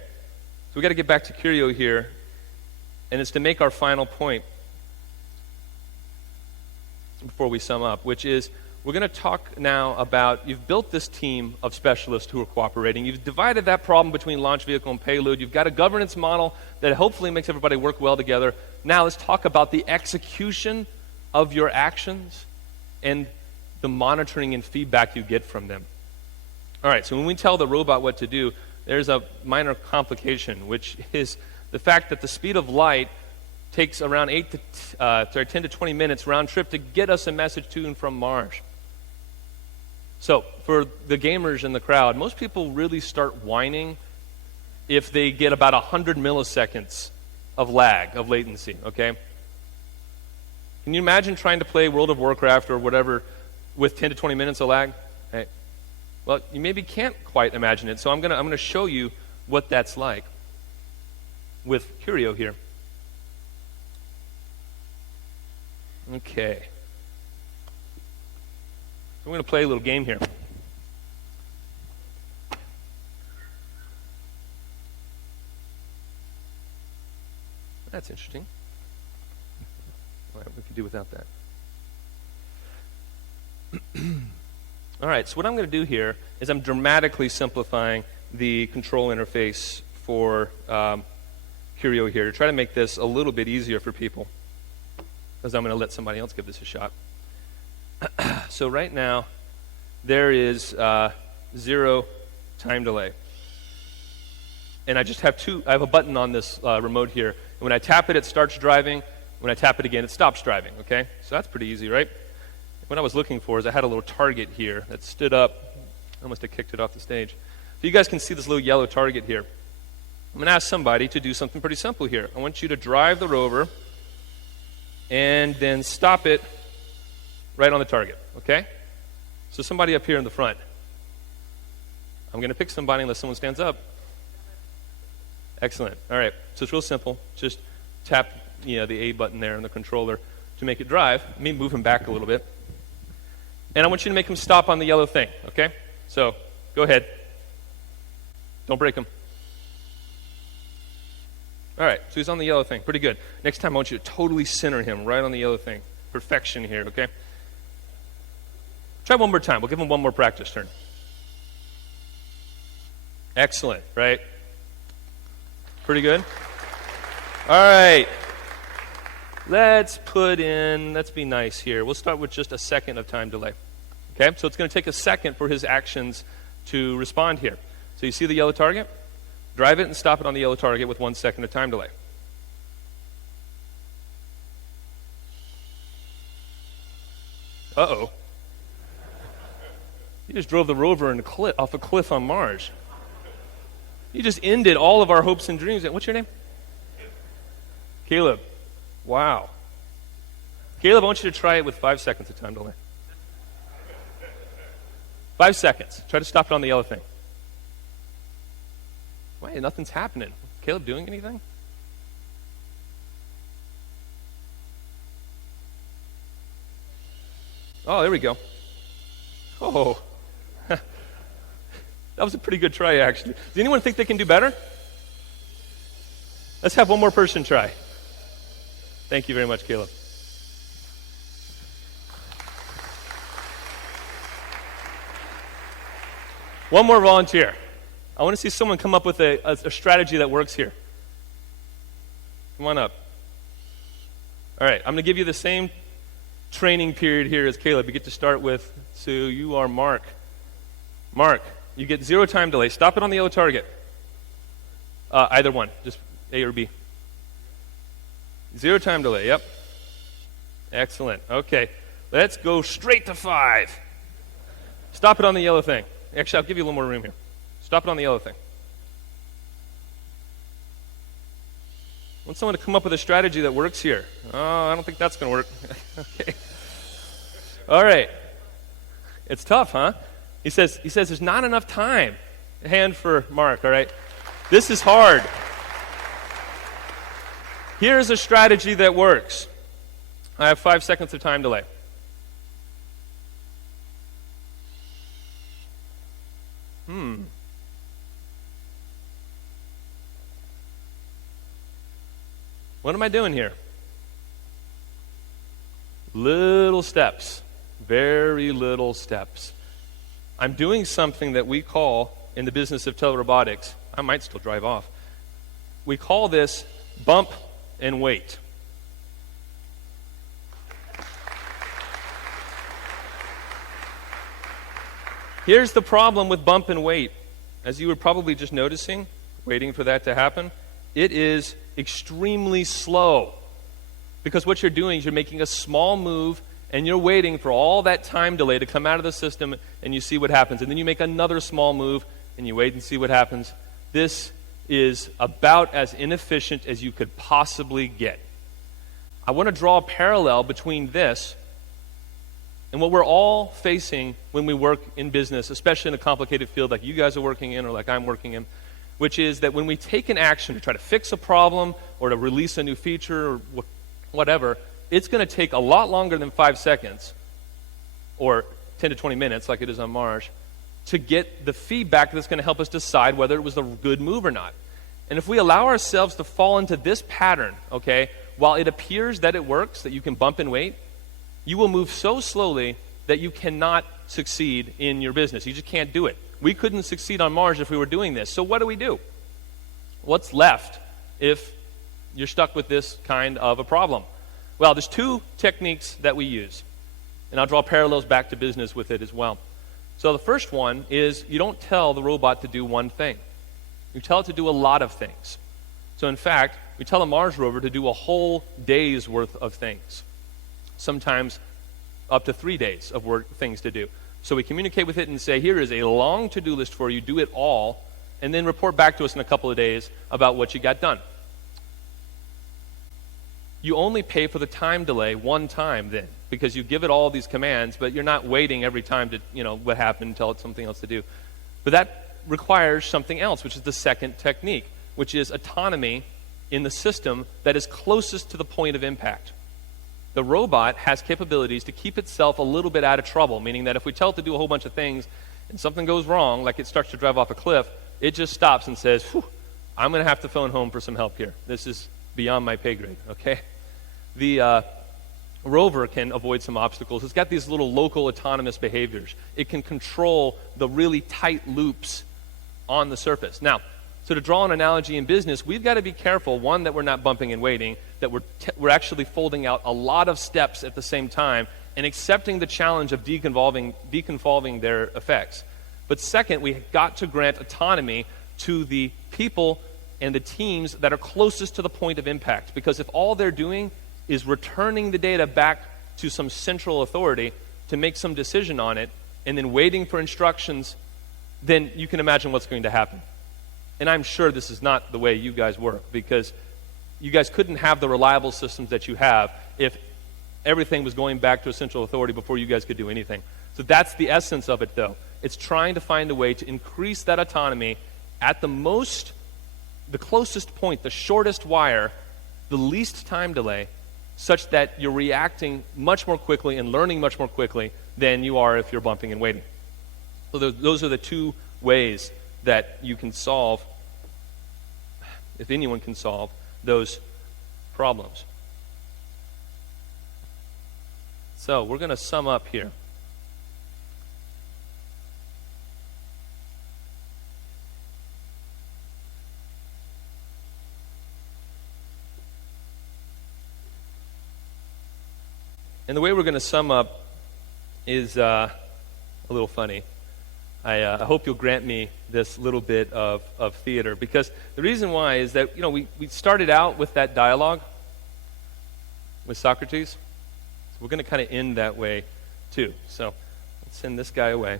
we got to get back to Curio here, and it's to make our final point before we sum up, which is we're going to talk now about, you've built this team of specialists who are cooperating. You've divided that problem between launch vehicle and payload. You've got a governance model that hopefully makes everybody work well together. Now let's talk about the execution of your actions and the monitoring and feedback you get from them. All right, so when we tell the robot what to do, there's a minor complication, which is the fact that the speed of light takes around 10 to 20 minutes round trip to get us a message to and from Mars. So for the gamers in the crowd, most people really start whining if they get about 100 milliseconds of lag, of latency, okay? Can you imagine trying to play World of Warcraft or whatever with 10 to 20 minutes of lag? Hey. Well, you maybe can't quite imagine it, so I'm gonna show you what that's like with Curio here. Okay. So we're going to play a little game here. That's interesting. All right, we could do without that. All right, so what I'm going to do here is I'm dramatically simplifying the control interface for Curio here to try to make this a little bit easier for people, because I'm going to let somebody else give this a shot. So right now, there is 0 time delay. And I just have I have a button on this remote here. And when I tap it, it starts driving. When I tap it again, it stops driving, okay? So that's pretty easy, right? What I was looking for is I had a little target here that stood up. I must have kicked it off the stage. So you guys can see this little yellow target here. I'm going to ask somebody to do something pretty simple here. I want you to drive the rover and then stop it right on the target, okay? So somebody up here in the front. I'm going to pick somebody unless someone stands up. Excellent. All right. So it's real simple. Just tap the A button there on the controller to make it drive. Let me move him back a little bit. And I want you to make him stop on the yellow thing, okay? So go ahead. Don't break him. All right. So he's on the yellow thing. Pretty good. Next time I want you to totally center him right on the yellow thing. Perfection here, okay? Try one more time. We'll give him one more practice turn. Excellent, right? Pretty good? All right. Let's be nice here. We'll start with just a second of time delay. Okay? So it's going to take a second for his actions to respond here. So you see the yellow target? Drive it and stop it on the yellow target with 1 second of time delay. Uh-oh. You just drove the rover off a cliff on Mars. You just ended all of our hopes and dreams. What's your name? Caleb. Wow. Caleb, I want you to try it with 5 seconds of time delay. 5 seconds. Try to stop it on the yellow thing. Why? Nothing's happening. Caleb doing anything? Oh, there we go. Oh. That was a pretty good try, actually. Does anyone think they can do better? Let's have one more person try. Thank you very much, Caleb. One more volunteer. I want to see someone come up with a strategy that works here. Come on up. All right, I'm going to give you the same training period here as Caleb. You get to start with, so you are Mark. Mark, you get 0 time delay. Stop it on the yellow target. Either one, just A or B. 0 time delay, yep. Excellent. Okay, let's go straight to 5. Stop it on the yellow thing. Actually, I'll give you a little more room here. Stop it on the yellow thing. I want someone to come up with a strategy that works here. Oh, I don't think that's going to work. Okay. All right. It's tough, huh? He says there's not enough time. A hand for Mark, all right? This is hard. Here's a strategy that works. I have 5 seconds of time delay. What am I doing here? Little steps. Very little steps. I'm doing something that we call, in the business of telerobotics, I might still drive off. We call this bump and wait. Here's the problem with bump and wait. As you were probably just noticing, waiting for that to happen, it is extremely slow. Because what you're doing is you're making a small move and you're waiting for all that time delay to come out of the system and you see what happens. And then you make another small move and you wait and see what happens. This is about as inefficient as you could possibly get. I want to draw a parallel between this and what we're all facing when we work in business, especially in a complicated field like you guys are working in or like I'm working in, which is that when we take an action to try to fix a problem or to release a new feature or whatever, it's going to take a lot longer than 5 seconds or 10 to 20 minutes like it is on Mars to get the feedback that's going to help us decide whether it was a good move or not. And if we allow ourselves to fall into this pattern, okay, while it appears that it works, that you can bump and wait, you will move so slowly that you cannot succeed in your business. You just can't do it. We couldn't succeed on Mars if we were doing this. So what do? What's left if you're stuck with this kind of a problem? Well, there's 2 techniques that we use. And I'll draw parallels back to business with it as well. So the first one is you don't tell the robot to do one thing. You tell it to do a lot of things. So in fact, we tell a Mars rover to do a whole day's worth of things. Sometimes up to 3 days of things to do. So we communicate with it and say, here is a long to-do list for you, do it all, and then report back to us in a couple of days about what you got done. You only pay for the time delay one time then, because you give it all these commands, but you're not waiting every time to, what happened, tell it something else to do. But that requires something else, which is the second technique, which is autonomy in the system that is closest to the point of impact. The robot has capabilities to keep itself a little bit out of trouble, meaning that if we tell it to do a whole bunch of things and something goes wrong, like it starts to drive off a cliff, it just stops and says, I'm going to have to phone home for some help here. This is beyond my pay grade, okay? The rover can avoid some obstacles. It's got these little local autonomous behaviors. It can control the really tight loops on the surface. Now, so to draw an analogy in business, we've got to be careful, one, that we're not bumping and waiting, that we're actually folding out a lot of steps at the same time and accepting the challenge of deconvolving their effects. But second, we've got to grant autonomy to the people and the teams that are closest to the point of impact. Because if all they're doing is returning the data back to some central authority to make some decision on it and then waiting for instructions, then you can imagine what's going to happen. And I'm sure this is not the way you guys work, because you guys couldn't have the reliable systems that you have if everything was going back to a central authority before you guys could do anything. So that's the essence of it, though. It's trying to find a way to increase that autonomy at the closest point, the shortest wire, the least time delay, such that you're reacting much more quickly and learning much more quickly than you are if you're bumping and waiting. So those are the 2 ways that you can solve, if anyone can solve, those problems. So we're going to sum up here. And the way we're going to sum up is a little funny. I hope you'll grant me this little bit of theater, because the reason why is that, we started out with that dialogue with Socrates. So we're going to kind of end that way too. So let's send this guy away.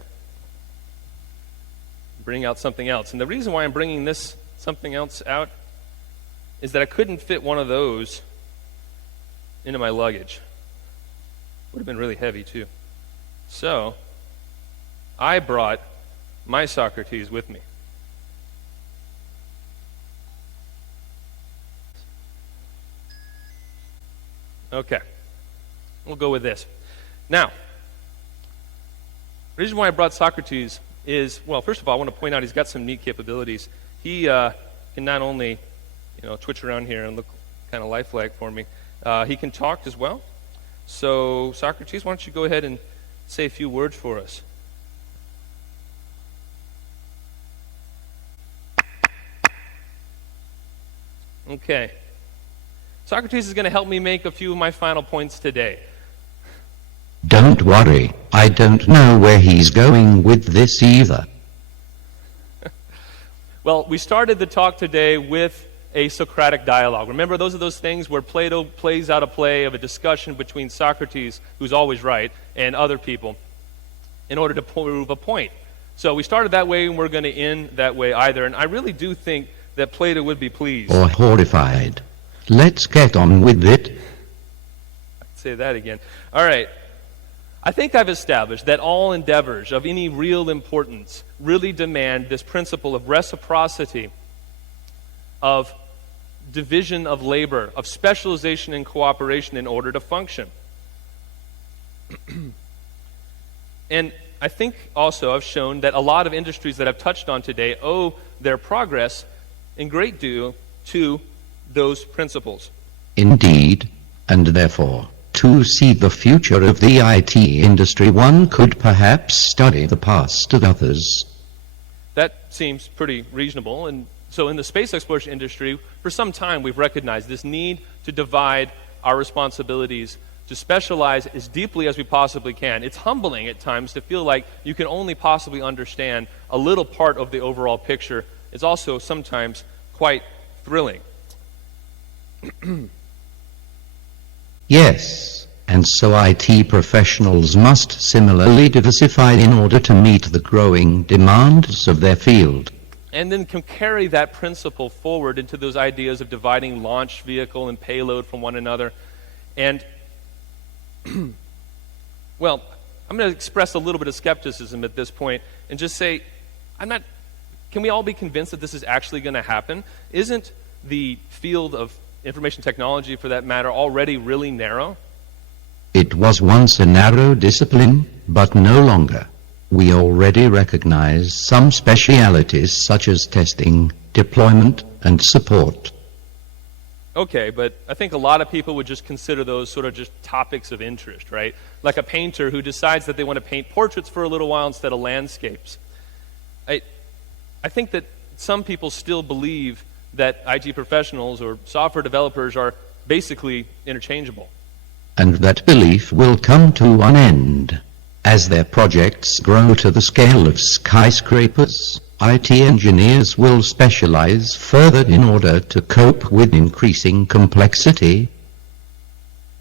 Bring out something else. And the reason why I'm bringing this something else out is that I couldn't fit one of those into my luggage. Would have been really heavy too. So I brought my Socrates with me. Okay. We'll go with this. Now, the reason why I brought Socrates is, well, first of all, I want to point out he's got some neat capabilities. He can not only, twitch around here and look kind of lifelike for me, he can talk as well. So, Socrates, why don't you go ahead and say a few words for us? Okay. Socrates is going to help me make a few of my final points today. Don't worry, I don't know where he's going with this either. Well, we started the talk today with a Socratic dialogue. Remember, those are those things where Plato plays out a play of a discussion between Socrates, who's always right, and other people in order to prove a point. So we started that way, and we're going to end that way either. And I really do think that Plato would be pleased. Or horrified. Let's get on with it. I'd say that again. All right. I think I've established that all endeavors of any real importance really demand this principle of reciprocity, of division of labor, of specialization and cooperation in order to function. And I think also I've shown that a lot of industries that I've touched on today owe their progress in great deal to those principles. Indeed, and therefore, to see the future of the IT industry, one could perhaps study the past of others. That seems pretty reasonable. And so in the space exploration industry, for some time we've recognized this need to divide our responsibilities, to specialize as deeply as we possibly can. It's humbling at times to feel like you can only possibly understand a little part of the overall picture. It's also sometimes quite thrilling. Yes, and so IT professionals must similarly diversify in order to meet the growing demands of their field. And then can carry that principle forward into those ideas of dividing launch vehicle and payload from one another. And, well, I'm going to express a little bit of skepticism at this point and just say, can we all be convinced that this is actually going to happen? Isn't the field of information technology, for that matter, already really narrow? It was once a narrow discipline, but no longer. We already recognize some specialities such as testing, deployment, and support. Okay, but I think a lot of people would just consider those sort of just topics of interest, right? Like a painter who decides that they want to paint portraits for a little while instead of landscapes. I think that some people still believe that IT professionals or software developers are basically interchangeable. And that belief will come to an end. As their projects grow to the scale of skyscrapers, IT engineers will specialize further in order to cope with increasing complexity.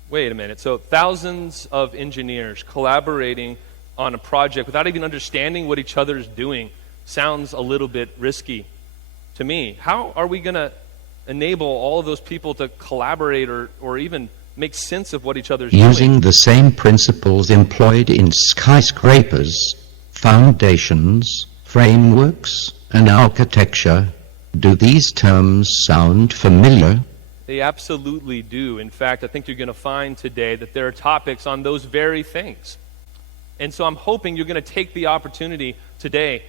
Wait a minute. So thousands of engineers collaborating on a project without even understanding what each other is doing sounds a little bit risky to me. How are we going to enable all of those people to collaborate or even make sense of what each other's doing? Using the same principles employed in skyscrapers, foundations, frameworks, and architecture. Do these terms sound familiar? They absolutely do. In fact, I think you're going to find today that there are topics on those very things. And so I'm hoping you're going to take the opportunity today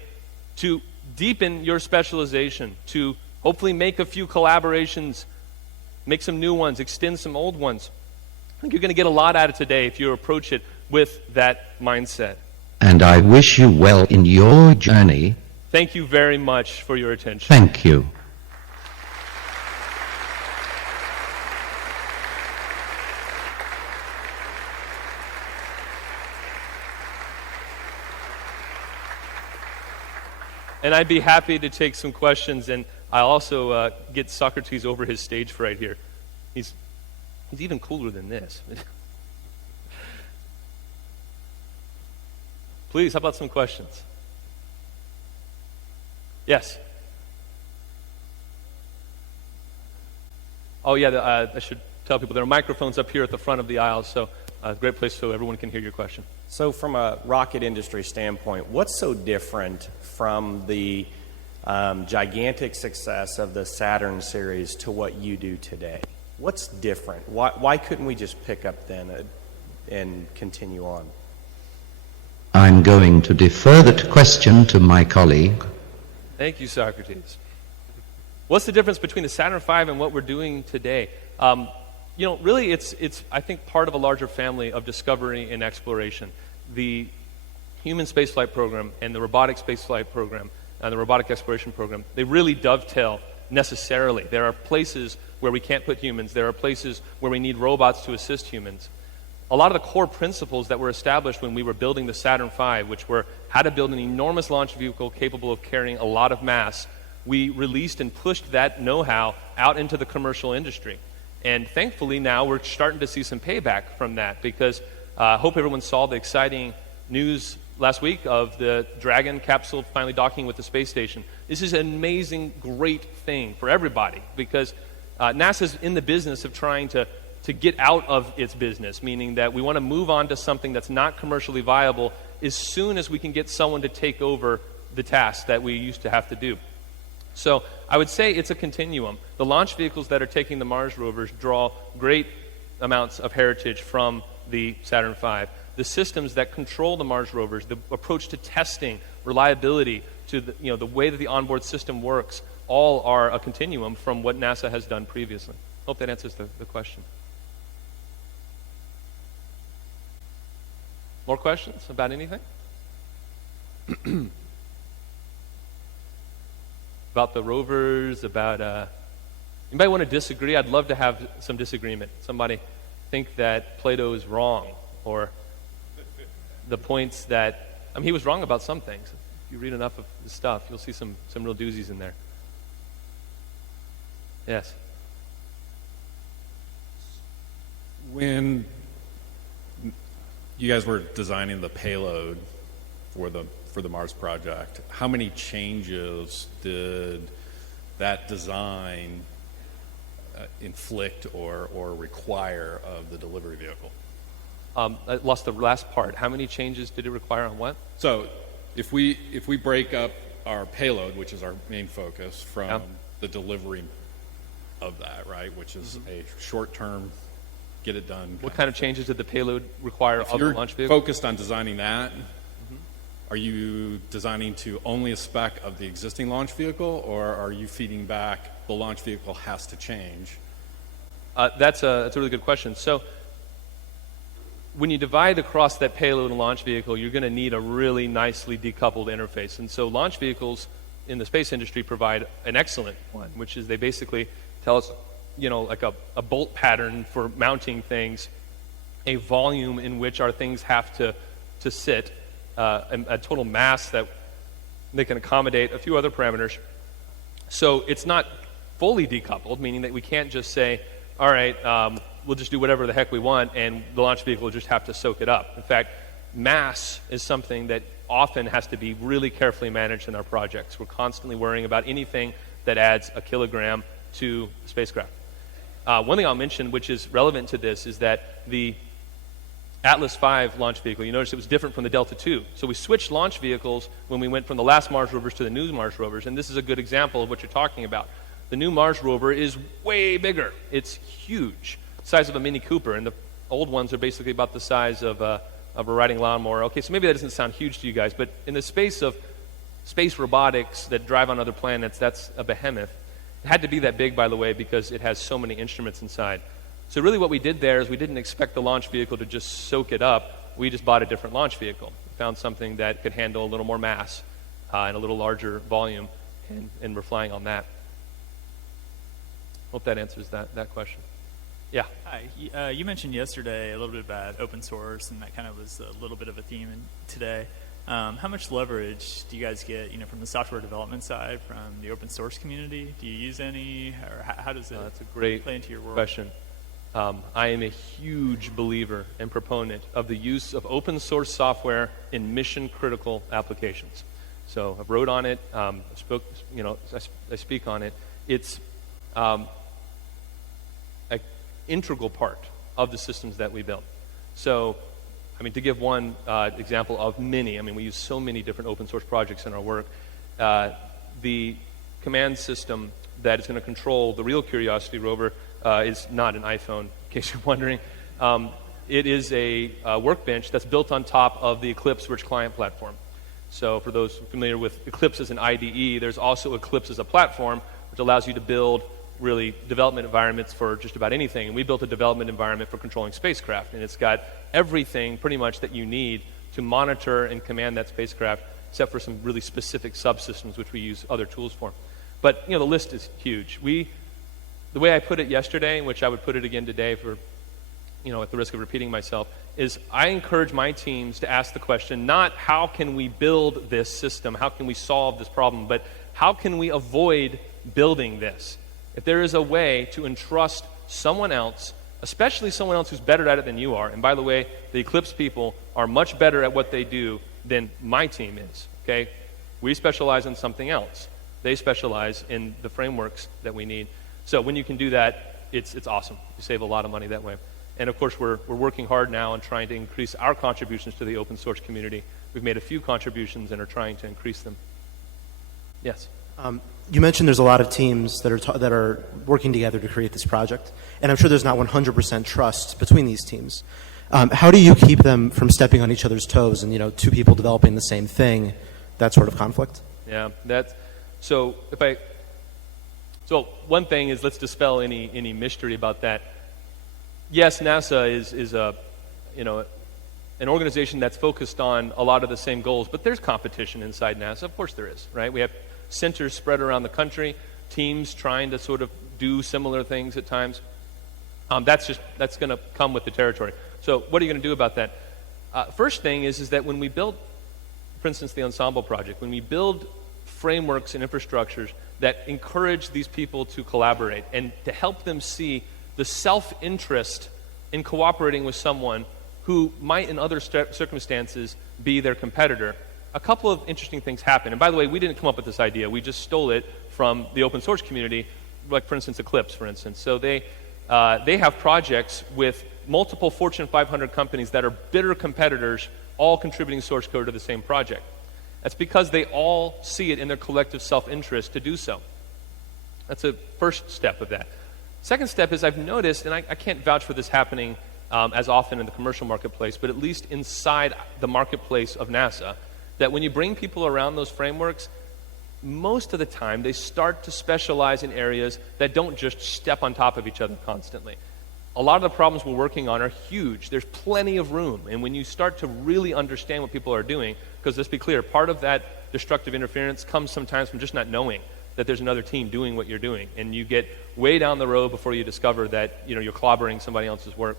to deepen your specialization, to hopefully make a few collaborations, make some new ones, extend some old ones. I think you're going to get a lot out of today if you approach it with that mindset. And I wish you well in your journey. Thank you very much for your attention. Thank you. And I'd be happy to take some questions, and I'll also get Socrates over his stage fright here. He's even cooler than this. Please, how about some questions? Yes. Oh, yeah, I should tell people there are microphones up here at the front of the aisle, so a great place so everyone can hear your question. So from a rocket industry standpoint, what's so different from the gigantic success of the Saturn series to what you do today? What's different? Why couldn't we just pick up then and continue on? I'm going to defer that question to my colleague. Thank you, Socrates. What's the difference between the Saturn V and what we're doing today? Really, it's I think part of a larger family of discovery and exploration. The human spaceflight program and the robotic spaceflight program and the robotic exploration program, they really dovetail necessarily. There are places where we can't put humans. There are places where we need robots to assist humans. A lot of the core principles that were established when we were building the Saturn V, which were how to build an enormous launch vehicle capable of carrying a lot of mass, we released and pushed that know-how out into the commercial industry. And thankfully now we're starting to see some payback from that, because I hope everyone saw the exciting news last week of the Dragon capsule finally docking with the space station. This is an amazing, great thing for everybody, because NASA's in the business of trying to get out of its business, meaning that we want to move on to something that's not commercially viable as soon as we can get someone to take over the tasks that we used to have to do. So I would say it's a continuum. The launch vehicles that are taking the Mars rovers draw great amounts of heritage from the Saturn V. The systems that control the Mars rovers, the approach to testing, reliability, to the way that the onboard system works, all are a continuum from what NASA has done previously. Hope that answers the question. More questions about anything? About the rovers, about... anybody want to disagree? I'd love to have some disagreement. Somebody think that Plato is wrong, or the points that... he was wrong about some things. If you read enough of the stuff, you'll see some real doozies in there. Yes? When you guys were designing the payload for the Mars project, how many changes did that design inflict or require of the delivery vehicle? I lost the last part. How many changes did it require on what? So if we break up our payload, which is our main focus, from the delivery of that, right, which is a short-term, get it done. What kind of changes did the payload require of the launch vehicle? If you're focused on designing that, are you designing to only a spec of the existing launch vehicle, or are you feeding back the launch vehicle has to change? That's a really good question. So when you divide across that payload and launch vehicle, you're going to need a really nicely decoupled interface. And so launch vehicles in the space industry provide an excellent one, which is they basically tell us, like a bolt pattern for mounting things, a volume in which our things have to sit, a total mass that they can accommodate, a few other parameters. So it's not fully decoupled, meaning that we can't just say, all right, we'll just do whatever the heck we want, and the launch vehicle will just have to soak it up. In fact, mass is something that often has to be really carefully managed in our projects. We're constantly worrying about anything that adds a kilogram to the spacecraft. One thing I'll mention, which is relevant to this, is that the Atlas V launch vehicle, you notice it was different from the Delta II. So we switched launch vehicles when we went from the last Mars rovers to the new Mars rovers, and this is a good example of what you're talking about. The new Mars rover is way bigger. It's huge, size of a Mini Cooper, and the old ones are basically about the size of a riding lawnmower. Okay, so maybe that doesn't sound huge to you guys, but in the space of space robotics that drive on other planets, that's a behemoth. It had to be that big, by the way, because it has so many instruments inside. So really what we did there is we didn't expect the launch vehicle to just soak it up. We just bought a different launch vehicle. We found something that could handle a little more mass and a little larger volume, and we're flying on that. Hope that answers that question. Yeah. Hi. You mentioned yesterday a little bit about open source, and that kind of was a little bit of a theme today. How much leverage do you guys get, from the software development side, from the open source community? Do you use any, or how does it that's a great play into your world? Question. I am a huge believer and proponent of the use of open source software in mission critical applications. So I wrote on it, I speak on it. It's an integral part of the systems that we build. So, to give one example of many, we use so many different open source projects in our work. The command system that is going to control the real Curiosity rover is not an iPhone, in case you're wondering. It is a workbench that's built on top of the Eclipse Rich Client platform. So for those familiar with Eclipse as an IDE, there's also Eclipse as a platform, which allows you to build really development environments for just about anything. And we built a development environment for controlling spacecraft, and it's got everything pretty much that you need to monitor and command that spacecraft, except for some really specific subsystems which we use other tools for. But the list is huge. The way I put it yesterday, which I would put it again today for at the risk of repeating myself, is I encourage my teams to ask the question, not how can we build this system, how can we solve this problem, but how can we avoid building this? If there is a way to entrust someone else, especially someone else who's better at it than you are, and by the way, the Eclipse people are much better at what they do than my team is, okay? We specialize in something else. They specialize in the frameworks that we need. So when you can do that, it's awesome. You save a lot of money that way. And of course, we're working hard now on trying to increase our contributions to the open source community. We've made a few contributions and are trying to increase them. Yes? You mentioned there's a lot of teams that are working together to create this project, and I'm sure there's not 100% trust between these teams. How do you keep them from stepping on each other's toes and, two people developing the same thing, that sort of conflict? Yeah, so one thing is, let's dispel any mystery about that. Yes, NASA is an organization that's focused on a lot of the same goals, but there's competition inside NASA. Of course there is, right? We have centers spread around the country, teams trying to sort of do similar things at times. That's going to come with the territory. So what are you going to do about that? First thing is that when we build, for instance, the Ensemble project, when we build frameworks and infrastructures that encourage these people to collaborate and to help them see the self-interest in cooperating with someone who might in other circumstances be their competitor, a couple of interesting things happen. And by the way, we didn't come up with this idea. We just stole it from the open source community, like, for instance, Eclipse, for instance. So they have projects with multiple Fortune 500 companies that are bitter competitors, all contributing source code to the same project. That's because they all see it in their collective self-interest to do so. That's a first step of that. Second step is, I've noticed, and I can't vouch for this happening as often in the commercial marketplace, but at least inside the marketplace of NASA, that when you bring people around those frameworks, most of the time they start to specialize in areas that don't just step on top of each other constantly. A lot of the problems we're working on are huge. There's plenty of room. And when you start to really understand what people are doing, because let's be clear, part of that destructive interference comes sometimes from just not knowing that there's another team doing what you're doing. And you get way down the road before you discover that you're clobbering somebody else's work.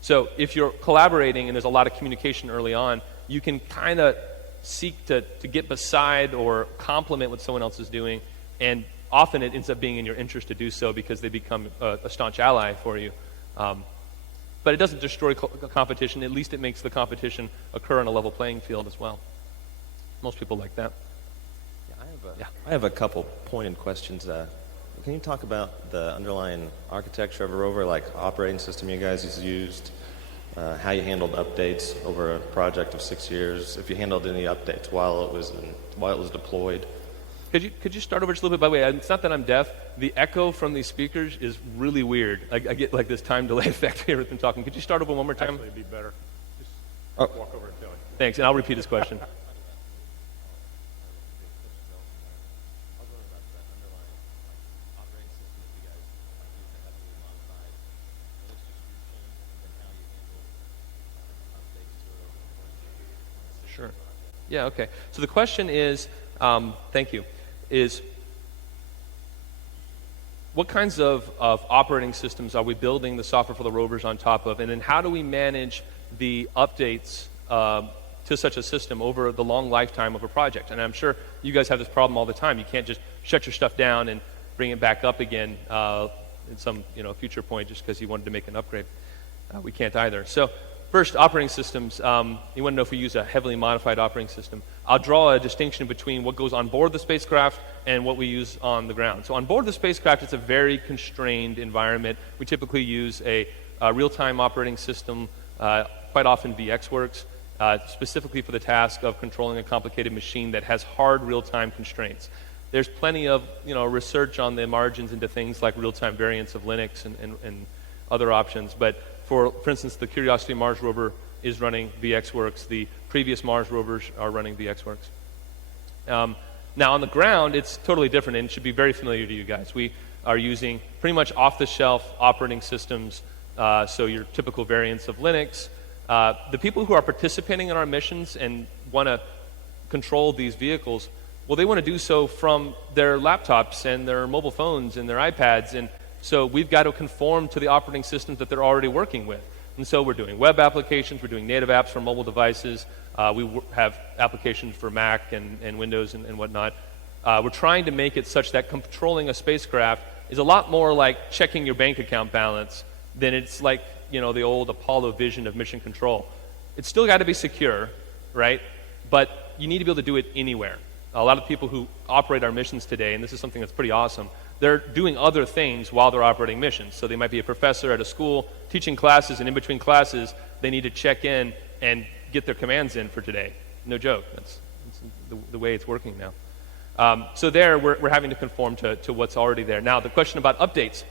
So if you're collaborating and there's a lot of communication early on, you can kind of seek to get beside or complement what someone else is doing. And often it ends up being in your interest to do so because they become a staunch ally for you. But it doesn't destroy competition. At least it makes the competition occur on a level playing field as well. Most people like that. I have a couple pointed questions. Can you talk about the underlying architecture of a rover, like operating system you guys used, how you handled updates over a project of 6 years, if you handled any updates while it was deployed? Could you start over just a little bit? By the way, it's not that I'm deaf. The echo from these speakers is really weird. I get like this time delay effect here with them talking. Could you start over one more time? Actually, it'd be better. Just walk over and tell him. Thanks, and I'll repeat his question. Sure. Yeah, okay. So the question is, thank you, is what kinds of operating systems are we building the software for the rovers on top of? And then how do we manage the updates to such a system over the long lifetime of a project? And I'm sure you guys have this problem all the time. You can't just shut your stuff down and bring it back up again in some future point just because you wanted to make an upgrade. We can't either. So first, operating systems. You want to know if we use a heavily modified operating system. I'll draw a distinction between what goes on board the spacecraft and what we use on the ground. So on board the spacecraft, it's a very constrained environment. We typically use a real-time operating system, quite often VxWorks, specifically for the task of controlling a complicated machine that has hard real-time constraints. There's plenty of research on the margins into things like real-time variants of Linux and other options. But for instance, the Curiosity Mars rover is running VxWorks. The previous Mars rovers are running VxWorks. Now on the ground, it's totally different, and it should be very familiar to you guys. We are using pretty much off-the-shelf operating systems, so your typical variants of Linux. The people who are participating in our missions and want to control these vehicles, well, they want to do so from their laptops and their mobile phones and their iPads, and so we've got to conform to the operating systems that they're already working with. And so we're doing web applications, we're doing native apps for mobile devices, we have applications for Mac and Windows and whatnot. We're trying to make it such that controlling a spacecraft is a lot more like checking your bank account balance than it's like, the old Apollo vision of mission control. It's still got to be secure, right? But you need to be able to do it anywhere. A lot of people who operate our missions today, and this is something that's pretty awesome, they're doing other things while they're operating missions. So they might be a professor at a school teaching classes, and in between classes, they need to check in and get their commands in for today. No joke. That's the way it's working now. So there, we're having to conform to what's already there. Now, the question about updates.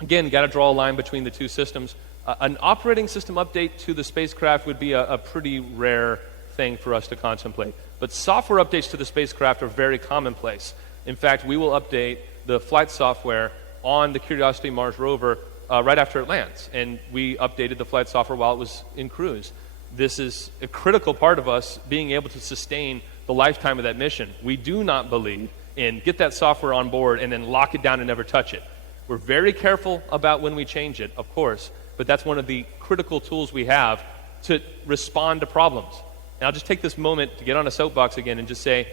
Again, got to draw a line between the two systems. An operating system update to the spacecraft would be a pretty rare thing for us to contemplate. But software updates to the spacecraft are very commonplace. In fact, we will update the flight software on the Curiosity Mars rover right after it lands. And we updated the flight software while it was in cruise. This is a critical part of us being able to sustain the lifetime of that mission. We do not believe in get that software on board and then lock it down and never touch it. We're very careful about when we change it, of course, but that's one of the critical tools we have to respond to problems. And I'll just take this moment to get on a soapbox again and just say,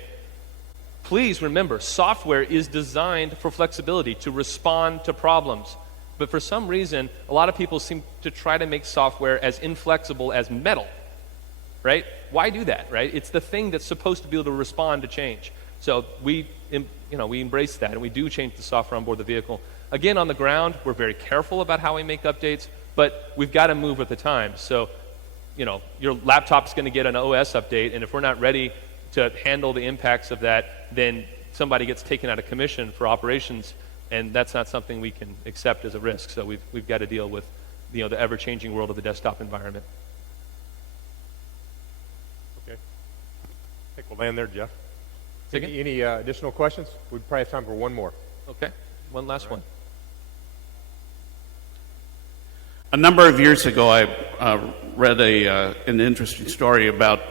please remember, software is designed for flexibility, to respond to problems. But for some reason, a lot of people seem to try to make software as inflexible as metal, right? Why do that, right? It's the thing that's supposed to be able to respond to change. So we embrace that, and we do change the software on board the vehicle. Again, on the ground, we're very careful about how we make updates, but we've got to move with the times. So, your laptop's going to get an OS update, and if we're not ready to handle the impacts of that, then somebody gets taken out of commission for operations, and that's not something we can accept as a risk. So we've got to deal with the ever-changing world of the desktop environment. Okay. I think we'll land there, Jeff. Say again? Any additional questions? We probably have time for one more. Okay, one last one. A number of years ago, I read an interesting story about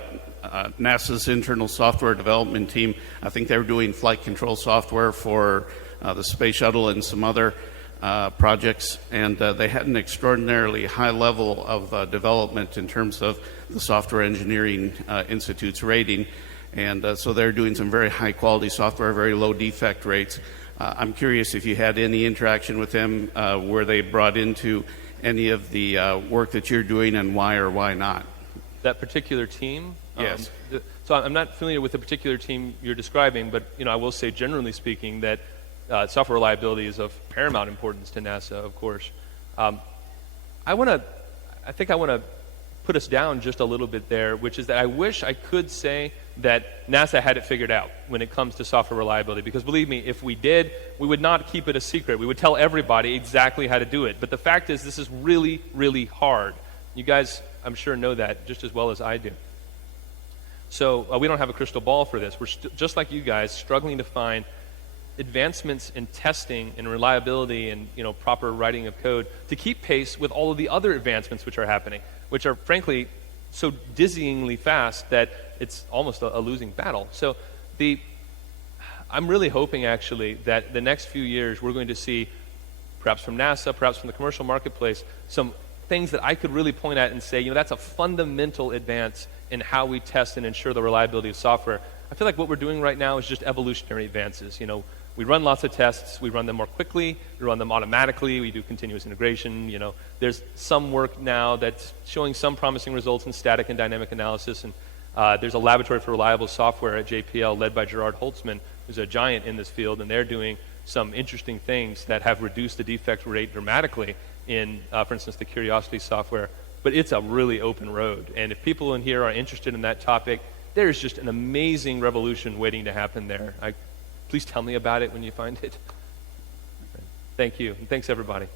NASA's internal software development team. I think they were doing flight control software for the space shuttle and some other projects, and they had an extraordinarily high level of development in terms of the Software Engineering Institute's rating, and so they're doing some very high-quality software, very low defect rates. I'm curious if you had any interaction with them. Were they brought into any of the work that you're doing, and why or why not? That particular team? Yes. So I'm not familiar with the particular team you're describing, but I will say, generally speaking, that software reliability is of paramount importance to NASA, of course. I think I want to put us down just a little bit there, which is that I wish I could say that NASA had it figured out when it comes to software reliability, because believe me, if we did, we would not keep it a secret. We would tell everybody exactly how to do it. But the fact is, this is really, really hard. You guys, I'm sure, know that just as well as I do. So we don't have a crystal ball for this. We're just like you guys, struggling to find advancements in testing and reliability and proper writing of code to keep pace with all of the other advancements which are happening, which are frankly so dizzyingly fast that it's almost a losing battle. So I'm really hoping actually that the next few years we're going to see, perhaps from NASA, perhaps from the commercial marketplace, some things that I could really point at and say, that's a fundamental advance in how we test and ensure the reliability of software. I feel like what we're doing right now is just evolutionary advances. We run lots of tests, we run them more quickly, we run them automatically, we do continuous integration. There's some work now that's showing some promising results in static and dynamic analysis, and there's a laboratory for reliable software at JPL led by Gerard Holtzman, who's a giant in this field, and they're doing some interesting things that have reduced the defect rate dramatically in, for instance, the Curiosity software. But it's a really open road, and if people in here are interested in that topic, there's just an amazing revolution waiting to happen there. Please tell me about it when you find it. Thank you, and thanks everybody.